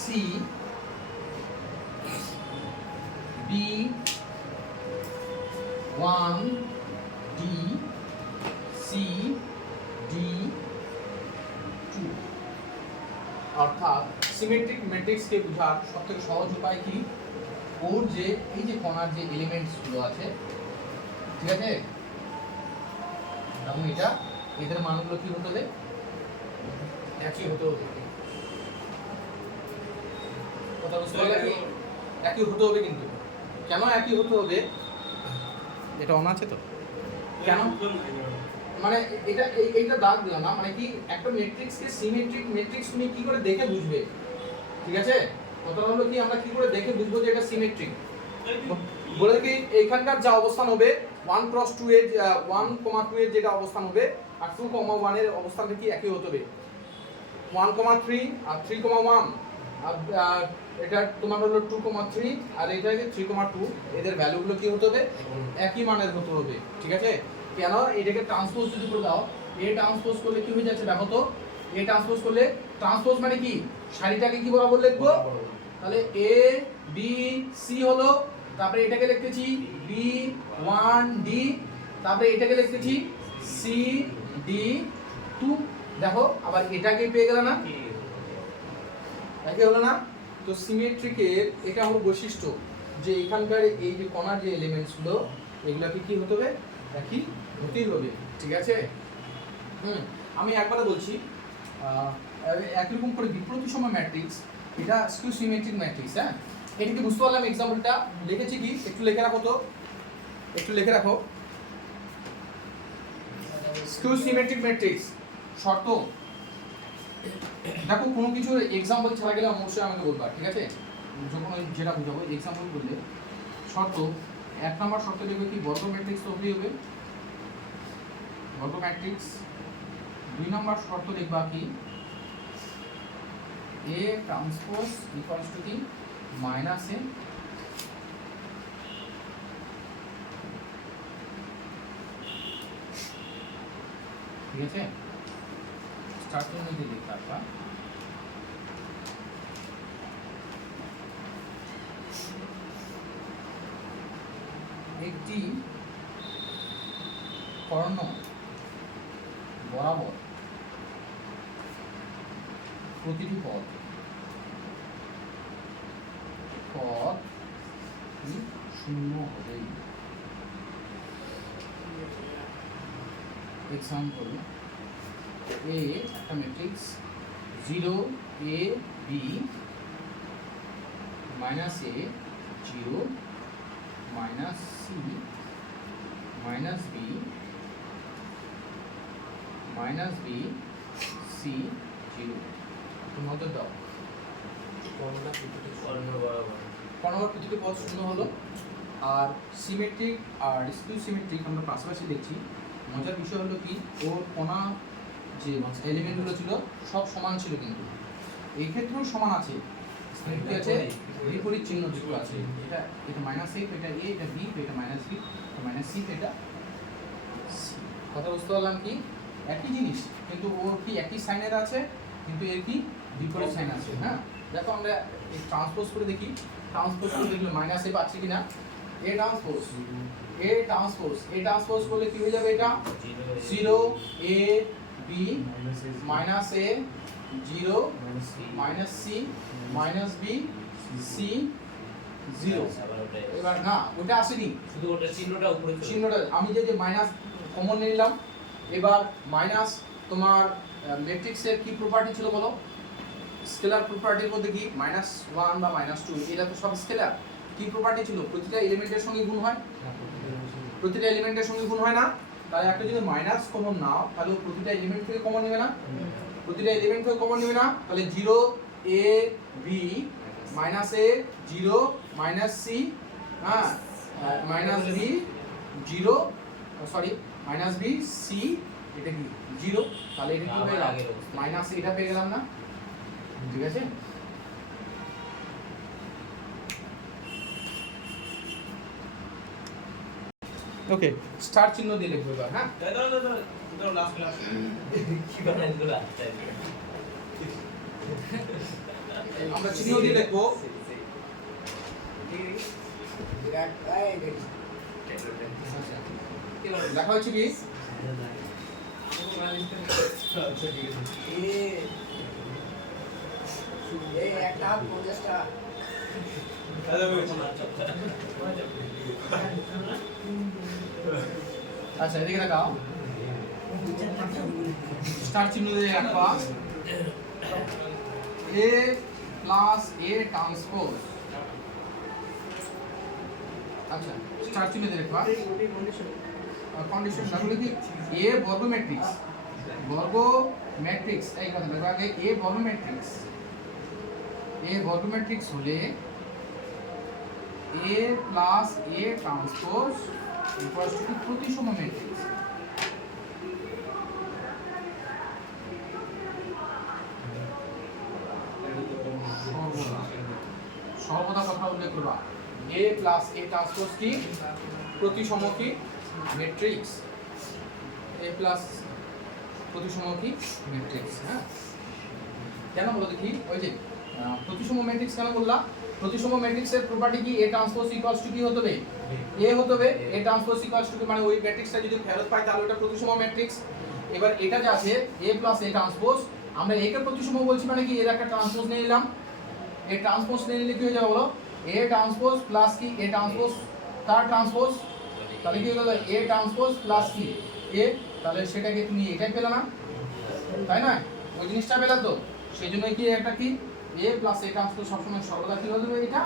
C B 1 D C D 2, অর্থাৎ সিমেট্রিক ম্যাট্রিক্সকে বোঝার সবথেকে সহজ উপায় কি, ওর যে এই যে কণার যে এলিমেন্টসগুলো আছে, ঠিক আছে, এবং এটা এদের মানগুলো কি হতে হবে, একই হতে হবে, কথা বুঝতে পারলে কি, একই হতে হবে, কিন্তু কেন একই হতে হবে, এটা অন আছে তো, কেন মানে এটা এইটা দাগ দিলাম না, মানে কি একটা ম্যাট্রিক্সকে সিমেট্রিক ম্যাট্রিক্স তুমি কি করে দেখে বুঝবে, ঠিক আছে? কথাটা হলো কি আমরা কি করে দেখে বুঝবো যে এটা সিমেট্রিক? বলে কি এইখানকার যা অবস্থান হবে 1 ক্রস 2 এর 1,2 এর যেটা অবস্থান হবে আর 2,1 এর অবস্থানটা কি একই হতে হবে। 1,3 আর 3,1 আর এটা তোমার হলো 2,3 আর এটা যে 3,2, এদের ভ্যালুগুলো কি হতে হবে? একই মানের হতে হবে, ঠিক আছে? কেন? এটাকে ট্রান্সপোজ যদি করে দাও, এ ট্রান্সপোজ করলে কি হয়ে যাচ্ছে দেখো তো, এ ট্রান্সপোজ করলে, ট্রান্সপোজ মানে কি সারিটাকে কি বরাবর লিখবো, তাহলে এ বি সি হলো, তারপরে এটাকে লিখতেছি বি 1 ডি, তারপরে এটাকে লিখতেছি সি ডি 2। দেখো আবার এটাকে পেয়ে গেল না, একই হলো না? তো সিমেট্রিকের এটা হলো বৈশিষ্ট্য যে এখানকার এই যে কণার যে এলিমেন্টসগুলো এগুলোকে কি হতে হবে? একই হতেই হবে, ঠিক আছে? আমি একবারে বলছি, একরকম করে বিপ্রতিসম ম্যাট্রিক্স, এটা স্কিউ সিমেট্রিক ম্যাট্রিক্স। হ্যাঁ, এটা কি বুঝতে পারলাম? এক্সাম্পলটা লিখেছি কি একটু লিখে রাখো তো, একটু লিখে রাখো। স্কিউ সিমেট্রিক ম্যাট্রিক্স শর্ত দেখো, কোনো কিছু এক্সাম্পল ছাড়া গেলে অবশ্যই আমাকে বলবা, ঠিক আছে? যখন ওই যেটা বুঝাবো এক্সাম্পল বললে শর্ত, 1 নম্বর শর্ত দেখবে কি বর্গ ম্যাট্রিক্স তৈরি হবে, বর্গ ম্যাট্রিক্স। 2 নম্বর শর্ত দেখবা কি A ট্রান্সপোজ ইকুয়ালস টু কি মাইনাস A, ঠিক আছে? স্টার্টিং মধ্যে লিখতে পারবা। একটি কর্ণ বরাবর প্রতিটি পদ শূন্য হবে। এক্সাম্পল এ একটা matrix 0 a b minus a 0 minus c minus b minus b c 0। তোমাদের দাও কর্ণবর প্রতিটি পদ শূন্য হলো। আর সিমেট্রিক আর স্কিউ সিমেট্রিক আমরা পাশাপাশি দেখছি। মজার বিষয় হলো কি ওর কোনা যে এলিমেন্টগুলো ছিল সব সমান ছিল, কিন্তু এই ক্ষেত্রেও সমান আছে, কি আছে? বিপরীত চিহ্ন যুক্ত আছে। এটা এটা মাইনাস a, এটা a, এটা b, এটা মাইনাস b, এটা মাইনাস c, এটা c। কথা বুঝতে পারলাম কি? একই জিনিস কিন্তু ওর কি একই সাইনের আছে, কিন্তু এর কি বিপরীত সাইন আছে। হ্যাঁ, দেখো আমরা এই ট্রান্সপোজ করে দেখি, ট্রান্সপোজ করে দেখলে মাইনাস a পাচ্ছি কিনা। এ ট্রান্সপোজ এ ট্রান্সপোজ করলে কি হয়ে যাবে? এটা 0 a b minus a 0 minus c minus b c 0। এবার না ওটা আসেনি, শুধু ওটা চিহ্নটা উপরে চলে চিহ্নটা আমি যে মাইনাস কমন নিলাম। এবার মাইনাস তোমার ম্যাট্রিক্সের কি প্রপার্টি ছিল বলো? স্কেলার প্রপার্টির মধ্যে কি -1 বা -2, এটা তো সব স্কেলার। কি প্রপার্টি ছিল? প্রতিটা এলিমেন্টের সঙ্গে গুণ হয়, প্রতিটা এলিমেন্টের সঙ্গে গুণ হয় না? তাহলে একটা যদি মাইনাস কমন নাও তাহলে প্রতিটা এলিমেন্ট থেকে কমন নেবে না? প্রতিটা এলিমেন্ট থেকে কমন নেবে না? তাহলে 0 a b minus a 0 minus c, হ্যাঁ minus b 0 sorry minus b c, এটা কি 0। তাহলে এটা কি হয়ে গেল? মাইনাস এটা পেয়ে গেলাম না? ঠিক আছে? ওকে, স্টার চিহ্ন দিয়ে লিখবো এবার। হ্যাঁ, দাও লাস্ট ক্লাস কি বানাইছিল আমরা চিহ্ন দিয়ে লিখবো। লেখা হচ্ছে কি একটা 50টা আচ্ছা এদিকে দেখাও। স্টার চিহ্ন দিয়ে রাখবা a প্লাস a ট্রান্সপোজ। আচ্ছা স্টার চিহ্ন দিয়ে রাখবা কন্ডিশন তাহলে কি এ বর্গ ম্যাট্রিক্স এই কথা দেখো আগে এ বর্গ ম্যাট্রিক্স হলে A plus A transpose equals to প্রতিসম ম্যাট্রিক্স। সর্বদা কথা উল্লেখ করবা এ প্লাস এ ট্রান্সপোজ কি প্রতিসম কি ম্যাট্রিক্স, এ প্লাস প্রতিসম কি ম্যাট্রিক্স। হ্যাঁ কেন বলো দেখি, ওই যে প্রতিসম ম্যাট্রিক্স কেন বললাম? প্রতিসম ম্যাট্রিক্সের প্রপার্টি কি এ ট্রান্সপোজ ইকুয়ালস টু কি হতে হবে এ হতে হবে, এ ট্রান্সপোজ ইকুয়ালস টু মানে ওই ম্যাট্রিক্সটা যদি ফেরত পাই তাহলে ওটা প্রতিসম ম্যাট্রিক্স। এবার এটা যে আছে এ প্লাস এ ট্রান্সপোজ, আমরা একে প্রতিসম বলছি মানে কি এর একটা ট্রান্সপোজ নিয়ে নিলাম, এ ট্রান্সপোজ নিয়ে নিলে কি হয়ে যাবে বলো, এ ট্রান্সপোজ প্লাস কি এ ট্রান্সপোজ তার ট্রান্সপোজ, তাহলে কি হয়ে গেল এ ট্রান্সপোজ প্লাস কি এ, তাহলে সেটাকে তুমি এটাই পেলে না, তাই না? ওই জিনিসটা পেলে তো, সেই জন্য কি একটা কি এ প্লাস এ ট্রান্সপোজ সবসময় সর্বদা কি হবে, এটা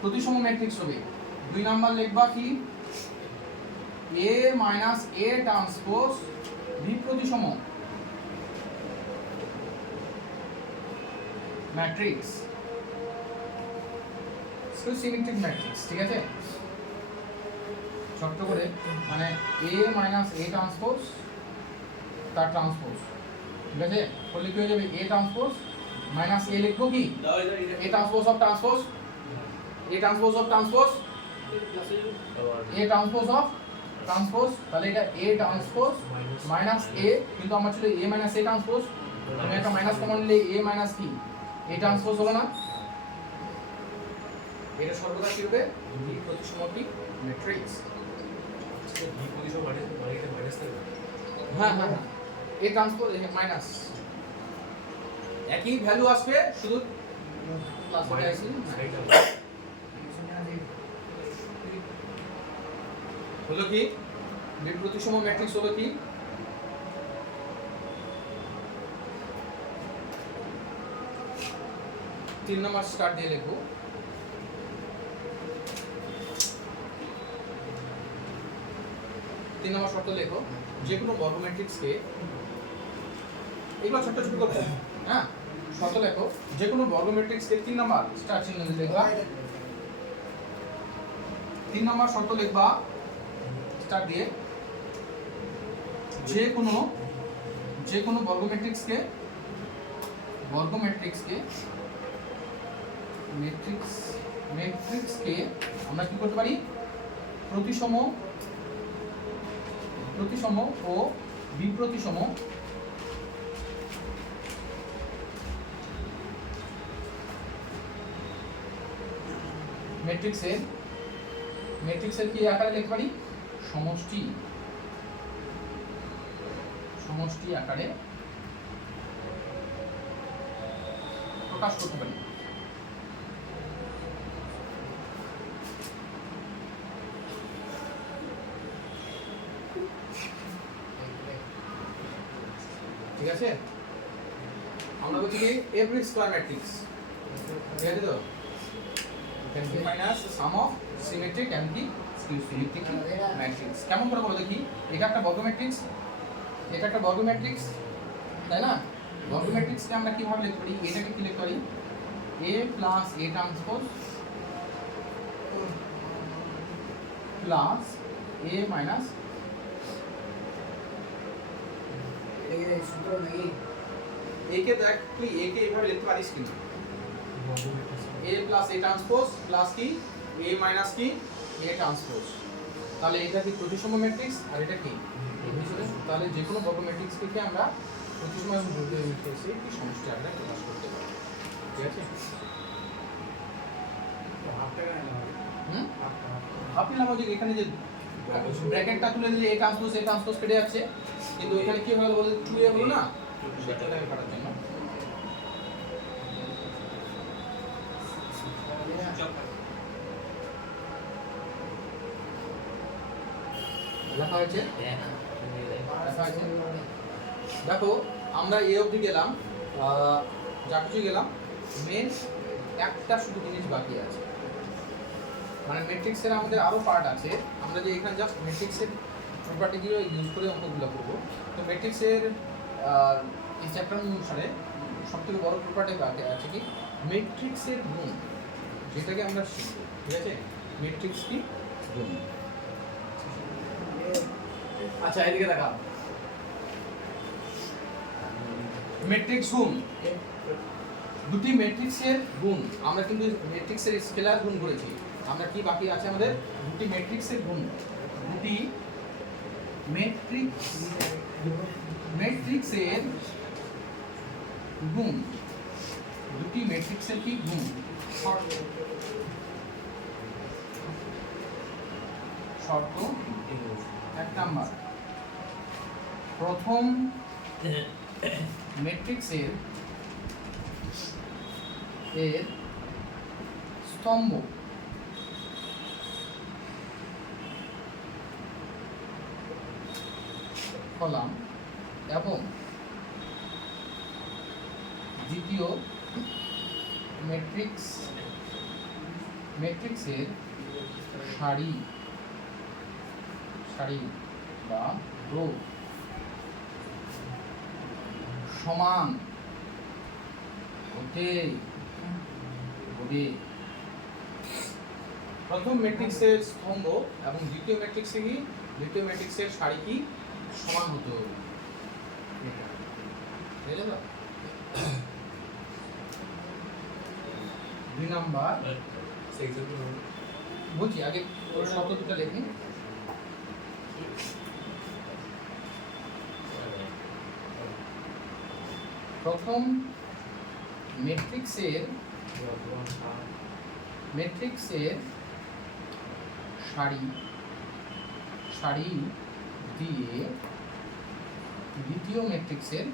প্রতিসম ম্যাট্রিক্স হবে। 2 নাম্বার লিখবা কি এ মাইনাস এ ট্রান্সপোজ বি প্রতিসম ম্যাট্রিক্স, সিমেট্রিক ম্যাট্রিক্স, ঠিক আছে? ছোট্ট করে মানে এ মাইনাস এ ট্রান্সপোজ তার ট্রান্সপোজ, ঠিক আছে? করলে কি হয়ে যাবে এ ট্রান্সপোজ মাইনাস এ লিখবো কি A transpose of transpose, A transpose of transpose, A transpose of transpose, তাহলে এটা এ ট্রান্সপোজ মাইনাস এ, কিন্তু আমার ছিল এ মাইনাস এ ট্রান্সপোজ, তুমি একটা মাইনাস কমন নিলে এ মাইনাস কি এ ট্রান্সপোজ হলো না? এটা সর্বদা কি হবে বি প্রতিসম কি ম্যাট্রিক্স। বি পজিশন মাইনাস থাকবে। হ্যাঁ হ্যাঁ হ্যাঁ, এ ট্রান্সপোজ মাইনাস একই ভ্যালু আসবে, শুধু প্লাস এটা মাইনাস আসবে না। সাইড হলো কি বি প্রতিসম ম্যাট্রিক্স হলো কি 3 নম্বর স্টার্ট দিয়ে লিখবো। 3 নম্বর শর্ত লেখো, যে কোনো বর্গ ম্যাট্রিক্সকে, এগুলো ছোট ছোট করতে, হ্যাঁ শর্ত লেখো, যে কোনো বর্গ ম্যাট্রিক্সকে 3 নম্বর স্টার চিহ্ন দিয়ে লিখবা। 3 নম্বর শর্ত লিখবা স্টার দিয়ে, যে কোনো বর্গ ম্যাট্রিক্সকে আমরা কি করতে পারি প্রতিসম ও বিপ্রতিসম ম্যাট্রিক্সের কি আকারে লিখতে পারি সমষ্টি আকারে প্রকাশ করতে পারি। ঠিক আছে, আমরা বলছি কি এভরি স্কয়ার ম্যাট্রিক্স, ঠিক আছে তো, can be minus sum of symmetric and the skew symmetric matrix। কেমন করে বলো দেখি, এটা একটা বর্গ ম্যাট্রিক্স, তাই না? বর্গ ম্যাট্রিক্সকে আমরা কিভাবে লিখতে পারি, এটাকে কি লিখতে পারি a plus a transpose plus a minus, এই সূত্র নাকি একে দেখ তুই একে এইভাবে লিখতে পারিস কিনা, a plus a transpose plus কি a মাইনাস কি a ট্রান্সপোজ, তাহলে এটা কি প্রতিসম ম্যাট্রিক্স আর এটা কি প্রতিসম, তাহলে যে কোনো বর্গ ম্যাট্রিক্সকে আমরা প্রতিসম এবং বিপরীত ম্যাট্রিক্সে কি সমষ্টি আকারে প্রকাশ করতে পারি, ঠিক আছে? হাফ নিলাম, ওই যে এখানে যে ব্র্যাকেটটা তুলে দিলে a ট্রান্সপোজ কেটে যাচ্ছে, কিন্তু এখানে কি হলো বলতে 2a হলো না, সেটাকে কাটার জন্য লেখা হয়েছে। দেখো আমরা এ অবধি গেলাম, যা কিছু গেলাম, মেন একটা শুধু জিনিস বাকি আছে, মানে ম্যাট্রিক্সের আমাদের আরো পার্ট আছে। আমরা যে এখানে জাস্ট ম্যাট্রিক্সের প্রপার্টিগুলো ইউজ করে অঙ্কগুলো করব। তো ম্যাট্রিক্সের এই চ্যাপ্টার অনুসারে সবথেকে বড় প্রপার্টি আছে কি ম্যাট্রিক্সের গুণ, যেটাকে আমরা শিখব। ঠিক আছে, ম্যাট্রিক্স কি গুণ। আচ্ছা এদিকে দেখা, ম্যাট্রিক্স গুণ, দুটি ম্যাট্রিক্সের গুণ। আমরা কিন্তু ম্যাট্রিক্সের স্কেলার গুণ করেছি, আমরা কি বাকি আছে আমাদের দুটি ম্যাট্রিক্সের গুণ, দুটি ম্যাট্রিক্সের গুণ, দুটি ম্যাট্রিক্সের কি গুণ। শর্ত 1 নাম্বার, প্রথম ম্যাট্রিক্সের এর স্তম্ভ কলাম এবং দ্বিতীয় ম্যাট্রিক্সের সারি বা রো সমান হতে হবে। প্রথম ম্যাট্রিক্সের স্তম্ভ এবং দ্বিতীয় ম্যাট্রিক্সের সারি কি সমান হতে হবে। বুঝলে তো? 2 নাম্বার বলছি, আগে ওর শর্ত দুটো লিখি। প্রথম ম্যাট্রিক্সের সারি দিয়ে দ্বিতীয় ম্যাট্রিক্সের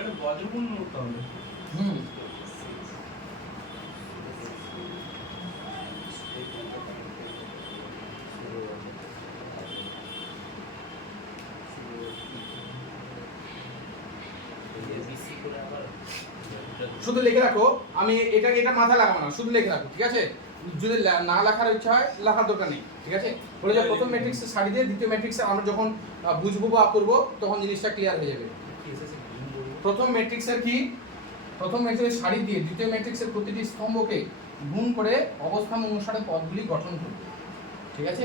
এটা বজ্রগুণ করতে হবে। শুধু লিখে রাখো, আমি এটা মাথা লাগাবো না, শুধু লিখে রাখো। ঠিক আছে, যদি না লেখার ইচ্ছা হয় লেখার দরকার নেই। ঠিক আছে, বলে যে প্রথম ম্যাট্রিক্সের সারি দিয়ে দ্বিতীয় ম্যাট্রিক্সে আমরা যখন বুঝবো বা করবো তখন জিনিসটা ক্লিয়ার হয়ে যাবে। প্রথম ম্যাট্রিক্সের সারি দিয়ে দ্বিতীয় ম্যাট্রিক্সের প্রতিটি স্তম্ভকে গুণ করে অবস্থান অনুসারে পদগুলি গঠন করবে। ঠিক আছে,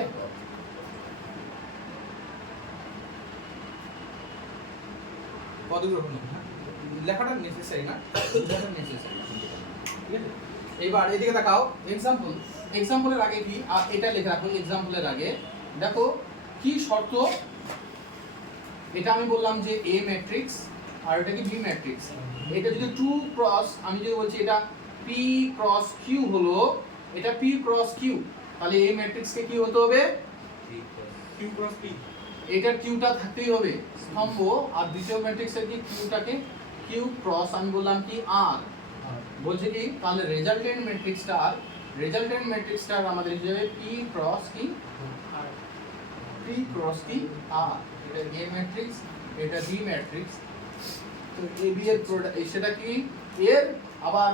পদগুলো গঠন করবে, লেখাটা নেসেসারি না, লেখাটা নেসেসারি। ঠিক আছে, এইবার এদিকে তাকাও। এক্সাম্পলের আগে কি এটা লিখে রাখো। এক্সাম্পলের আগে দেখো কি শর্ত। এটা আমি বললাম যে এ ম্যাট্রিক্স আর এটা কি বি ম্যাট্রিক্স। এটা যদি 2 ক্রস, আমি যদি বলছি এটা পি ক্রস কিউ হলো, এটা পি ক্রস কিউ, তাহলে এ ম্যাট্রিক্সকে কি হতে হবে কিউ ক্রস পি। এটার কিউটা থাকতেই হবে স্তম্ভ, আর দ্বিতীয় ম্যাট্রিক্সের কি কিউটাকে কিউ ক্রস আমি বললাম কি আর। বলছে কি তাহলে রেজাল্টেন্ট ম্যাট্রিক্সটা আমাদের হিসেবে পি ক্রস কি আর। এটা এ ম্যাট্রিক্স, এটা বি ম্যাট্রিক্স। তো এ বি এর প্রোডাক্ট সেটা কি এর, আবার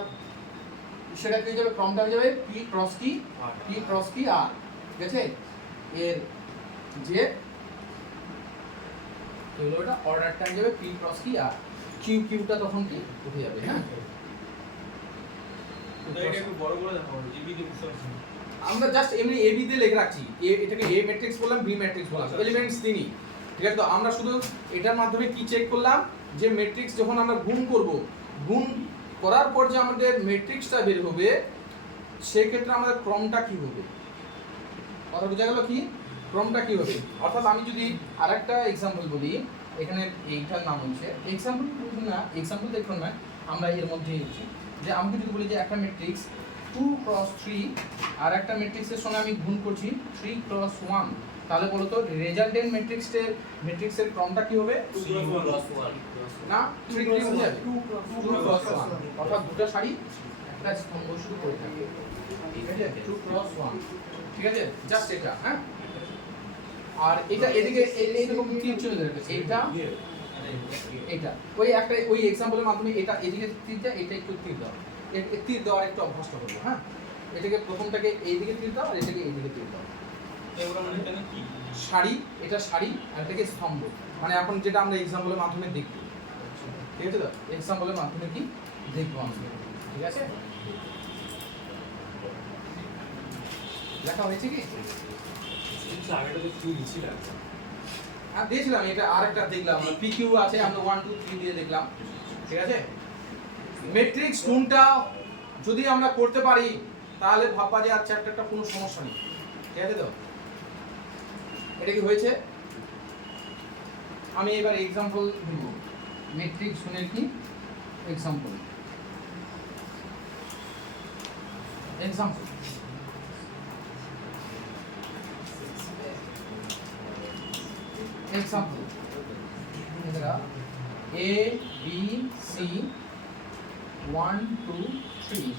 সেটা কি হয়ে যাবে, ক্রমটা হয়ে যাবে পি ক্রস কি আর। ঠিক আছে, এর যে এগুলোটা অর্ডারটা হয়ে যাবে পি ক্রস কি আর। কিউটা তখন কি উঠে যাবে। হ্যাঁ, এটা একটু বড় করে দেখাবো, এবি দিয়ে বুঝতে পারছি। আমরা জাস্ট এমনি এ বি দিয়ে লিখে রাখছি, এটাকে এ ম্যাট্রিক্স বললাম, বি ম্যাট্রিক্স বললাম, এলিমেন্টস দিনই। ঠিক আছে, তো আমরা শুধু এটার মাধ্যমে কি চেক করলাম যে ম্যাট্রিক্স যখন আমরা গুণ করব, গুণ করার পর যে আমাদের ম্যাট্রিক্সটা বের হবে সেই ক্ষেত্রে আমাদের ক্রমটা কি হবে। কথা বোঝা গেল কি ক্রমটা কি হবে। অর্থাৎ আমি যদি আরেকটা एग्जांपल বলি, এখানে এইটার নাম হচ্ছে एग्जांपल না, एग्जांपल দেখুন না, আমরা এর মধ্যেই হচ্ছে যে আমি যদি বলি যে একটা ম্যাট্রিক্স 2 ক্রস 3 আর একটা ম্যাট্রিক্সের সঙ্গে আমি গুণ করছি 3 ক্রস 1, তাহলে বলো তো রেজাল্টেন্ট ম্যাট্রিক্সের ক্রমটা কি হবে? না 3 3 হয়ে যাবে 2 ক্রস 1, অর্থাৎ দুটো সারি একটা স্তম্ভ শুরু করে থাকবে, ঠিক আছে? 2 ক্রস 1, ঠিক আছে? জাস্ট এটা, হ্যাঁ। আর এটা এদিকে এইরকম তীর চলে যাবে, এটা এটা ওই এক্সাম্পলের মাধ্যমে এটা এদিকে তীর দেয়, এটা একটু তীর দাও, তীর দেওয়ার একটু অভ্যাসটা করবো, হ্যাঁ। এটাকে প্রথমটাকে এইদিকে তীর দাও আর এটাকে এইদিকে তীর দাও। এগুলো মানে এটা কি সারি, এটা সারি আর এটাকে স্তম্ভ, মানে এখন যেটা আমরা এক্সাম্পলের মাধ্যমে দেখব, ঠিক আছে? তো এক্সাম্পলের মাধ্যমে কি দেখবো আমরা, ঠিক আছে? লেখা হয়েছে কি? আগেটা তো কি দিছিলাম আর দিয়েছিলাম, এটা আরেকটা দেখলাম আমরা, পিকিউ আছে, আমরা 1 2 3 দিয়ে দেখলাম, ঠিক আছে? ম্যাট্রিক্স গুণটা যদি আমরা করতে পারি তাহলে ভাববা যে আর চ্যাপ্টারটা কোনো সমস্যা নেই, ঠিক আছে? তো এটা কি হয়েছে? আমি এবার एग्जांपल দিব, ম্যাট্রিক্স গুণের কি एग्जांपल। एग्जांपल इधर A B C 1 2 3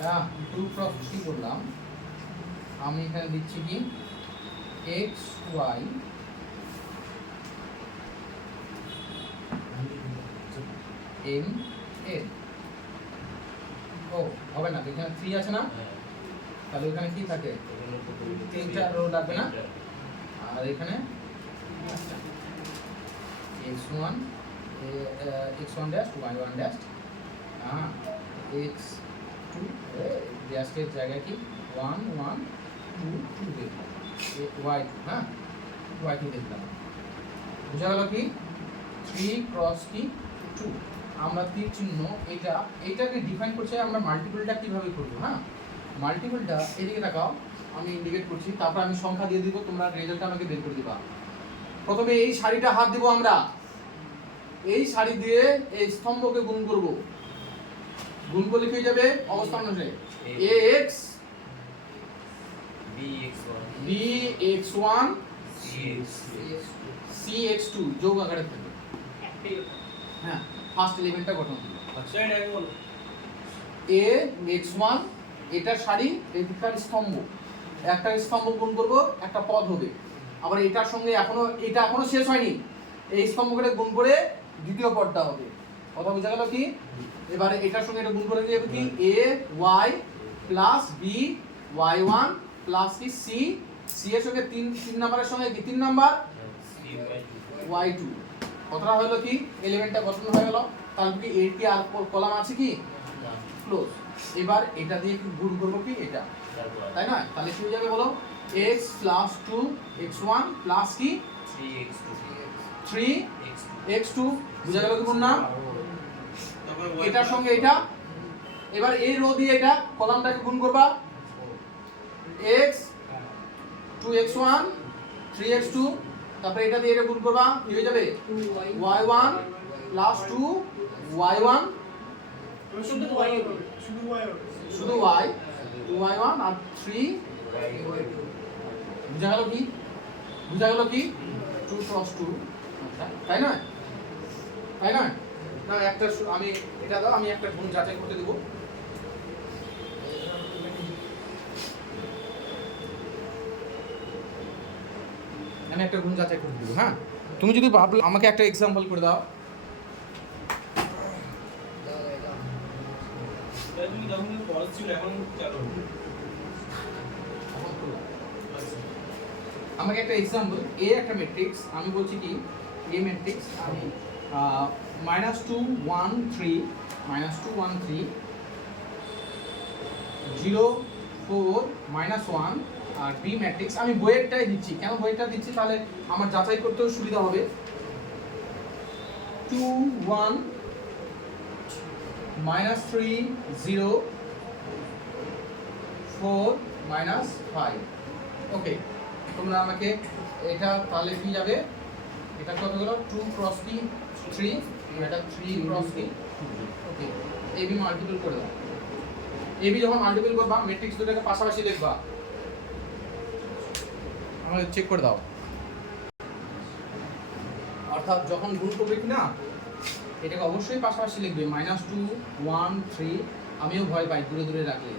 হ্যাঁ 2 ক্রস 3 করলাম, আমি এখানে দিচ্ছি কি x y m n। ও হবে না, এখানে 3 আছে না, তাহলে এখানে কি থাকে? 3টা রো লাগবে না, আর এখানে x1 x1 dash y1 dash, হ্যাঁ x2 ড্যাশের জায়গায় কি 1 1 2 2 দেখলাম, y2, হ্যাঁ y2 দেখলাম, বুঝা গেল কি? 3 ক্রস কি 2, আমরা তীর চিহ্ন এইটাকে ডিফাইন করছে আমরা মাল্টিপলটা কিভাবে করব, হ্যাঁ। মাল্টিপলটা এদিকে তাকাও, আমি ইন্ডিকেট করছি, তারপর আমি সংখ্যা দিয়ে দিব, তোমরা রেজাল্টটা আমাকে বের করে দিবা। প্রথমে এই সারিটা হাত দিব আমরা, এই সারি দিয়ে এই স্তম্ভকে গুণ করব, গুণ করলে কি হয়ে যাবে? অবস্থান অনুসারে ax bx1 cx2 যোগ আকারে থাকবে, হ্যাঁ। ফার্স্ট এলিমেন্টটা গঠন হলো, আচ্ছা এটা কি বলো a x1 এটা সারি, এদিককার স্তম্ভ, একটা স্তম্ভ গুণ করব একটা পদ হবে, আবার এটার সঙ্গে এটা এখনো শেষ হয়নি, এই স্তম্ভকে গুণ করে দ্বিতীয় পদটা হবে, কথা বোঝা গেল কি? এবারে এটার সঙ্গে এটা গুণ করে দিয়ে কি a y plus b y1 plus কি c c এর সঙ্গে 3 নাম্বারের সঙ্গে কি 3 নাম্বার y2, কতটা হলো কি? এলিমেন্টটা গঠন হয়ে গেল। তাহলে কি এর কি আর কলাম আছে কি? ক্লোজ। এবার এটা দিয়ে কি গুণ করব কি এটা, তাই না? তাহলে কি হয়ে যাবে বলো? x প্লাস 2 x1 প্লাস কি 3x2, বুঝা গেল কি বলনা? এটার সঙ্গে এটা, এবার এই রো দিয়ে এটা কলামটাকে গুণ করবা, x 2x1 3x2, তারপরে এটা দিয়ে এটা গুণ করবা, কি হয়ে যাবে? y1 প্লাস 2y1 শুধু y 2y1 আর 3, বুঝা গেল কি? বুঝা গেল কি? 2 ক্রস 2, তাই না? তাই না? না একটা আমি এটা দাও, আমি একটা গুণ যাচাই করতে দেব। আমি একটা গুণ যাচাই করতে দেব, হ্যাঁ। তুমি যদি ভাবলে আমাকে একটা एग्जांपल করে দাও। তুমি যখন পজ ছিল এখন চালু আমাকে একটা एग्जांपल, a একটা ম্যাট্রিক্স, আমি বলছি কি a ম্যাট্রিক্স, আমি -2 1 3 -2 1 3 0 4 -1 আর b ম্যাট্রিক্স। আমি বইয়েরটাই দিচ্ছি, কেন বইয়েরটা দিচ্ছি? তাহলে আমার যাচাই করতেও সুবিধা হবে। 2 1 -3 0 4 -5, ওকে। তোমরা আমাকে এটা তাহলে কি যাবে? এটা কত হলো? 2 ক্রস কি 3, এটা 3 ক্রস কি ওকে এবি মাল্টিপল করে দাও। এবি যখন মাল্টিপল করবা ম্যাট্রিক্স দুটোকে পাশাপাশি লিখবা। আমাকে চেক করে দাও। অর্থাৎ যখন গুণ করবে কি না এটাকে অবশ্যই পাশাপাশি লিখবে -2 1 3 আমিও ভয় পাই দূরে দূরে রাখলে।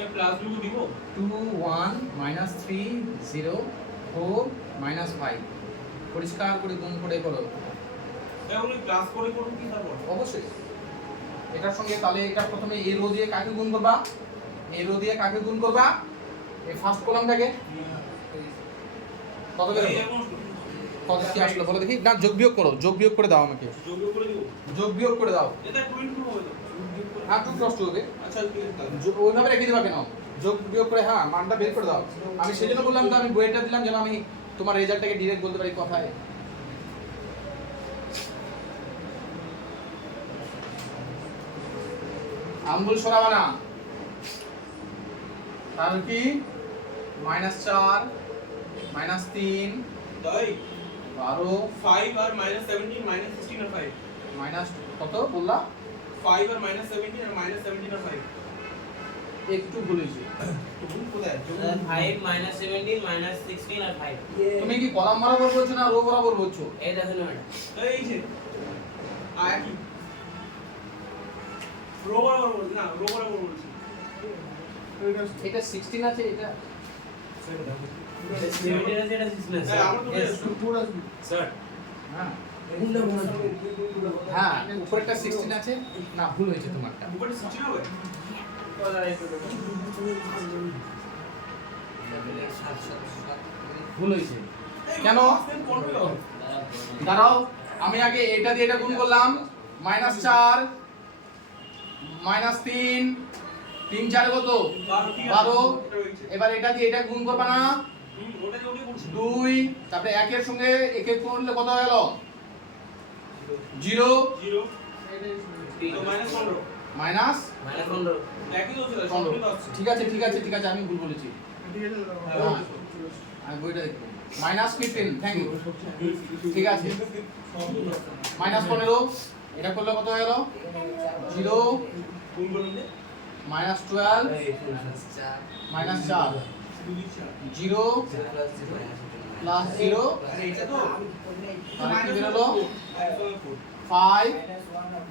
এই প্লাসগুলো দিব 2 1 -3 0 4 -5 পরিষ্কার করে গুণ করে করো। এগুলো ক্লাস করে করব কি তারপর? অবশ্যই এটার সঙ্গে তাহলে এটা প্রথমে এ রো দিয়ে কাকে গুণ করবা? এ রো দিয়ে কাকে গুণ করবা? এই ফার্স্ট কলামটাকে কত বের হবে? কত কি আসলো বলো দেখি। না যোগ বিয়োগ করো, যোগ বিয়োগ করে দাও আমাকে। যোগ করে দিব। যোগ বিয়োগ করে দাও। এটা 22 হবে তো। হ্যাঁ 2 + 2 হবে। আচ্ছা ঠিক আছে। ওইভাবে রেখে দিবা কেন? যোগ বিয়োগ করে হ্যাঁ মানটা বের করে দাও। আমি সেজন্য বললাম তো আমি বইটা দিলাম যেন আমি তোমার রেজাল্টটাকে ডাইরেক্ট বলতে পারি কথায়। আঙ্গুল সরাবা না। তাহলে কি -4 -3 তাই 12 5 আর -17 -16 আর 5 মাইনাস কত বললা? 5 আর -17 আর -17 আর 5 একটু ভুল হয়েছে। ভুল কোথায়? 5 -17 -16 আর 5 তুমি কি কলাম বরাবর বলছো না রো বরাবর বলছো? এই দেখেন ম্যাডাম এই যে আয়া কি রো বরাবর বলছি না, রো বরাবর বলছি। এটা 16 আছে এটা 17 আছে এটা 16 হ্যাঁ আমার তো Yes, স্যার হ্যাঁ কোনটা মনে হয়? হ্যাঁ উপরেরটা 16 আছে না ভুল হয়েছে তোমারটা। উপরে 16 হবে। ভুল হয়েছে এই কেন? 15 হবে। দাঁড়াও আমি আগে এটা দিয়ে এটা গুণ করলাম -4 -3 3 4 কত 12 ঠিক আছে। 12 এটা হয়েছে। এবার এটা দিয়ে এটা গুণ করবা না ওটা যে ওটা করছি। 2 তারপরে 1 এর সঙ্গে 1 এর করলে কত হলো 0 0 তো -15 মাইনাস -15 একই তো ছিল 15 15 আসছে। ঠিক আছে ঠিক আছে ঠিক আছে আমি ভুল বলেছি। হ্যাঁ আমি বইটা দেখব -15 থ্যাংক ইউ ঠিক আছে -15 এটা করলে কত হলো 0 কোন বললে? -12 -4 0 +0 আরে এটা তো তাহলে কি বের হলো 5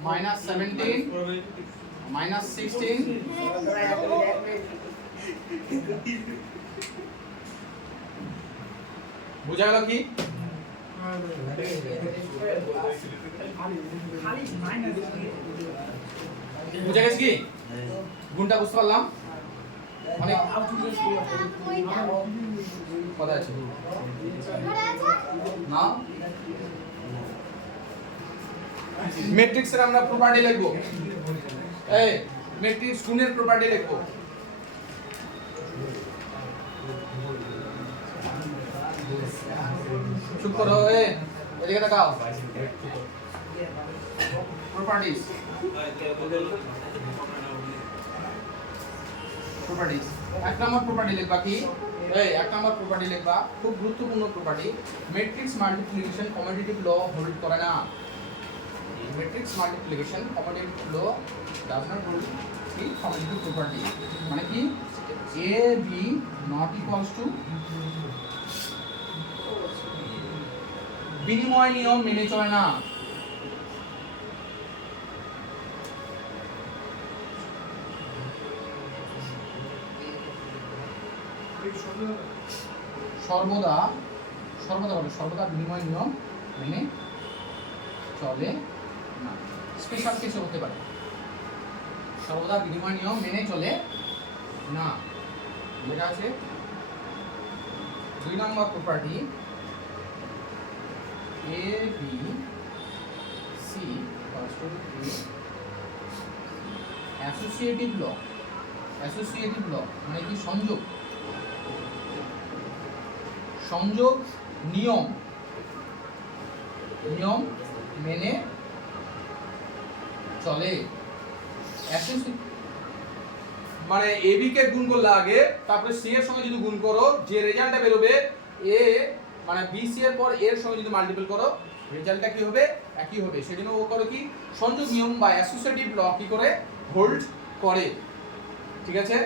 -17 -16 বুঝা গেল কি? বুঝা গেছে কি? গুণটা বুঝতে পারলাম অনেক কথা আছে না ম্যাট্রিক্সের আমরা প্রপার্টি লিখব। এই ম্যাট্রিক্স গুণের প্রপার্টি লিখব। চুপ করো এদিকে তাকাও। প্রপার্টিজ প্রপার্টিজ এক নম্বর প্রপার্টি লিখবা কি? এই এক নম্বর প্রপার্টি লিখবা খুব গুরুত্বপূর্ণ property matrix multiplication commutative law hold করে না। Matrix multiplication commutative law does not hold কি কমিউটেটিভ প্রপার্টি মানে কি a b not equals to বিনিময় নিয়ম মেনে চলে না। সর্বদা সর্বদা বলে সর্বদা বিনিময় নিয়ম মেনে চলে না। স্পেশাল কিছু হতে পারে সর্বদা বিনিময় নিয়ম মেনে চলে না। যেটা আছে 2 নম্বর property a b c equals to a associative law. Associative law মানে কি সংযোগ সংযোগ নিয়ম নিয়ম মেনে চলে। মানে এবি কে গুণ করলে আগে তারপরে সি এর সঙ্গে যদি গুণ করো যে রেজাল্টটা বেরোবে এ মানে বিসি এর পর এর সঙ্গে যদি মাল্টিপল করো রেজাল্টটা কি হবে একই হবে সেজন্য ও করো কি সংযোগ নিয়ম বা অ্যাসোসিয়েটিভ ল কি করে হোল্ড করে ঠিক আছে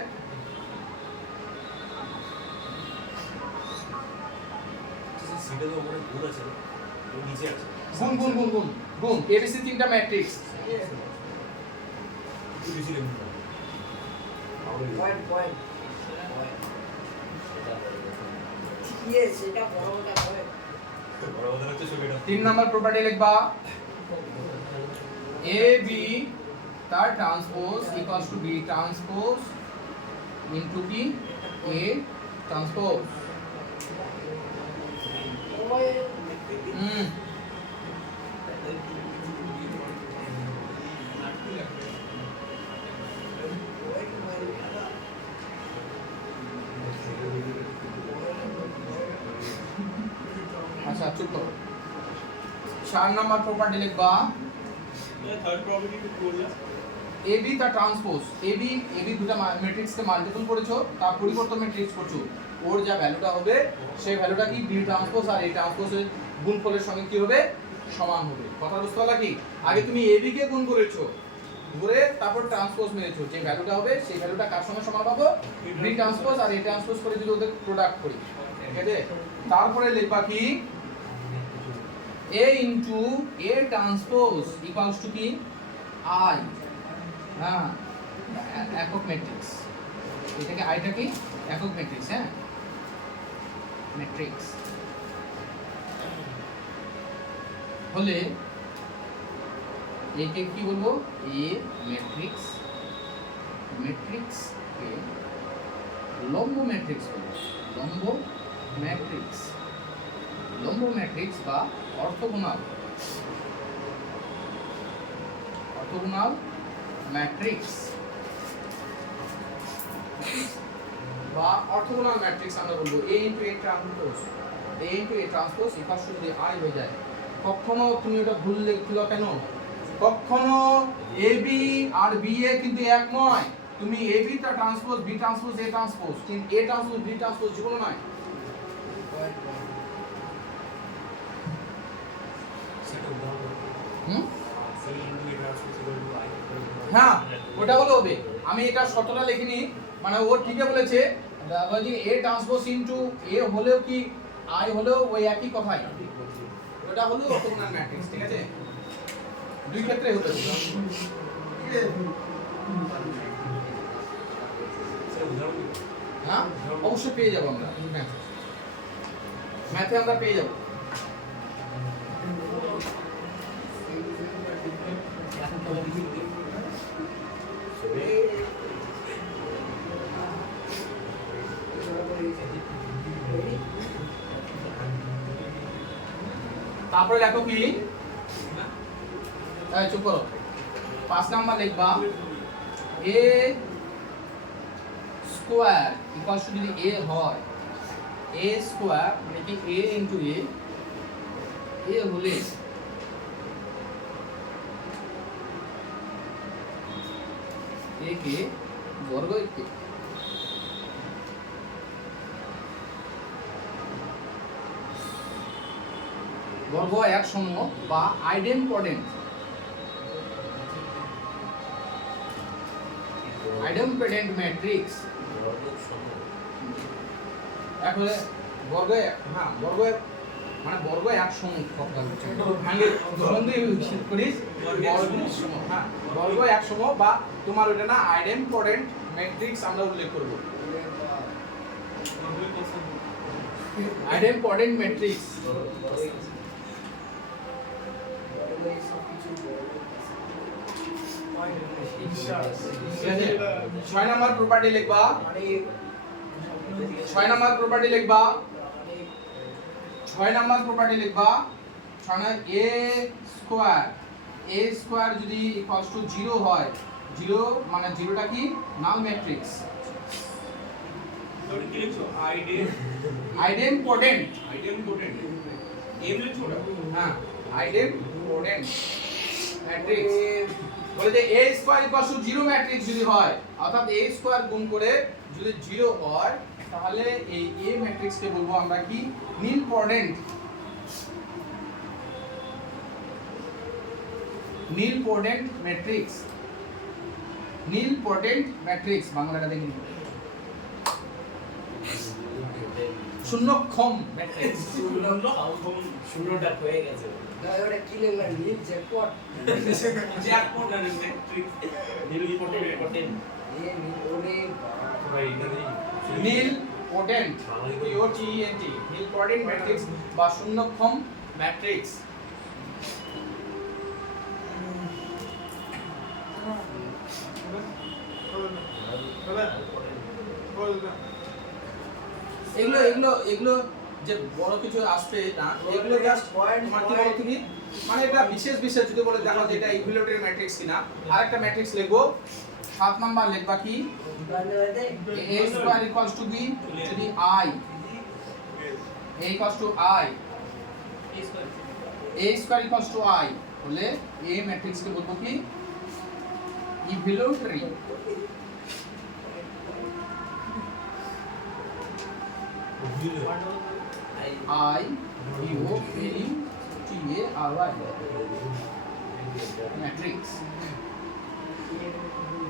সিটে তো ওখানে গুণ আছে না ও নিচে আছে গুণ গুণ গুণ গুণ গুণ এবিসি তিনটা ম্যাট্রিক্স তুই বেশি লিখবি না পয়েন্ট পয়েন্ট ইয়ে সেটা বড় কথা পয়েন্ট বড় কথা হচ্ছে ছবিটা 3 নাম্বার প্রপার্টি লিখবা এ বি তার transpose equals to B transpose into কি এ ট্রান্সপোজ আচ্ছা চুপ করো 4 নাম্বার প্রপার্টি লিখবা থার্ড প্রপার্টি কি করলে এ বি তার ট্রান্সপোজ এ বি দুটো ম্যাট্রিক্সকে মাল্টিপল করেছো তার পরিবর্তন ম্যাট্রিক্স করছো ওর যা ভ্যালুটা হবে সেই ভ্যালুটা কি বি ট্রান্সপোজ আর এ ট্রান্সপোজের গুণফলের সঙ্গে কি হবে সমান হবে কথা বুঝতে পারলা কি আগে তুমি এ বি কে গুণ করেছো করে তারপর ট্রান্সপোজ মেরেছো যে ভ্যালুটা হবে সেই ভ্যালুটা কার সঙ্গে সমান পাবো বি ট্রান্সপোজ আর এ ট্রান্সপোজ করে যদি ওদের প্রোডাক্ট করি ঠিক আছে তারপরে লিখবা কি a into a transpose equals to কি i হ্যাঁ একক ম্যাট্রিক্স এটাকে আইটা কি একক ম্যাট্রিক্স হ্যাঁ ম্যাট্রিক্স হলে একে কি বলবো এ ম্যাট্রিক্স ম্যাট্রিক্স কে লম্ব ম্যাট্রিক্স বলবো লম্ব ম্যাট্রিক্স লম্ব ম্যাট্রিক্স বা অর্থোগোনাল ম্যাট্রিক্স বা অর্থোগোনাল ম্যাট্রিক্স আমরা বলবো a into a transpose equals two যদি i হয়ে যায় কখনো তুমি এটা ভুল লিখছো কেন কখনো ab আর ba কিন্তু এক নয় তুমি ab টা transpose b transpose a transpose কিন্তু a ট্রান্সপোজ b ট্রান্সপোজ যেকোনো নয় সেটা উদাহরণ হুম C into A transpose equal to I হ্যাঁ ওটা হলো হবে আমি এটা শর্তটা লিখিনি মানে ও ঠিকই বলেছে বলছি এ ট্রান্সপোজ ইনটু এ হলেও কি আই হলেও ওই একই কথাই ওটা হলো অর্থোগোনাল ম্যাট্রিক্স ঠিক আছে দুই ক্ষেত্রে হতে সেটা উদাহরণ দিবো হ্যাঁ অবশ্যই পেয়ে যাবো আমরা ম্যাথে আমরা পেয়ে যাবো তারপরে লেখো কি চুপ করো 5 নাম্বার লিখবা a স্কয়ার ইকুয়ালস টু যদি a হয় a স্কয়ার মানে কি a ইনটু a হলে a কে বর্গ বর্গ এক সম বা আইডেম্পটেন্ট ম্যাট্রিক্স এখন বর্গ হ্যাঁ বর্গ মানে বর্গ এক সম কথা হচ্ছে ভাঙে বন্ধু করিস বর্গ সম হ্যাঁ বর্গ এক সম বা তোমার ওটা না আইডেম্পটেন্ট ম্যাট্রিক্স আমরা উল্লেখ করব আইডেম্পটেন্ট ম্যাট্রিক্স ছয় নাম্বার প্রপার্টি লিখবা 6 নাম্বার প্রপার্টি লিখবা 6 নাম্বার প্রপার্টি লিখবা 6 a স্কয়ার যদি ইকুয়ালস টু 0 হয় 0 মানে 0টা কি নাল ম্যাট্রিক্স তাহলে কি লিখছো আইডেম্পটেন্ট এম লিখছো না হ্যাঁ আইডেম্পটেন্ট ম্যাট্রিক্স বলে যে a square equals to 0 matrix যদি হয় অর্থাৎ a স্কয়ার গুণ করে যদি 0 হয় তাহলে এই এ ম্যাট্রিক্সকে বলবো আমরা কি নীলপটেন্ট ম্যাট্রিক্স নীলপটেন্ট ম্যাট্রিক্স বাংলাটা দেখে নিন শূন্যক্ষম ম্যাট্রিক্স শূন্যটা হয়ে গেছে গায়ে ওটা কি লিখলেন নীল জ্যাকপট জ্যাকপট আর ম্যাট্রিক্স পটেন্ট এ নীল ওরে ভাই এখানে নীলপটেন্ট POTENT নীলপটেন্ট ম্যাট্রিক্স বা শূন্যক্ষম ম্যাট্রিক্স এগুলো যে বড় কিছু আসবে না এগুলো জাস্ট Point, তোমার কি point. বলো তুমি মানে এটা বিশেষ যদি বলে দেখো যে এটা ইকুইলেটারাল ম্যাট্রিক্স কিনা আরেকটা ম্যাট্রিক্স লিখবো 7 নাম্বার লিখবা কি a square equals to b to the I a equals to I a square equals to I বলে a ম্যাট্রিক্স কে বলবো কি ইকুইলেটারি I U L T A R Y matrix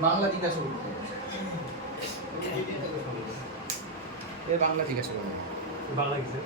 Bangla জিজ্ঞাসা করবো বাংলা জিজ্ঞাসা করবো বাংলা কি স্যার?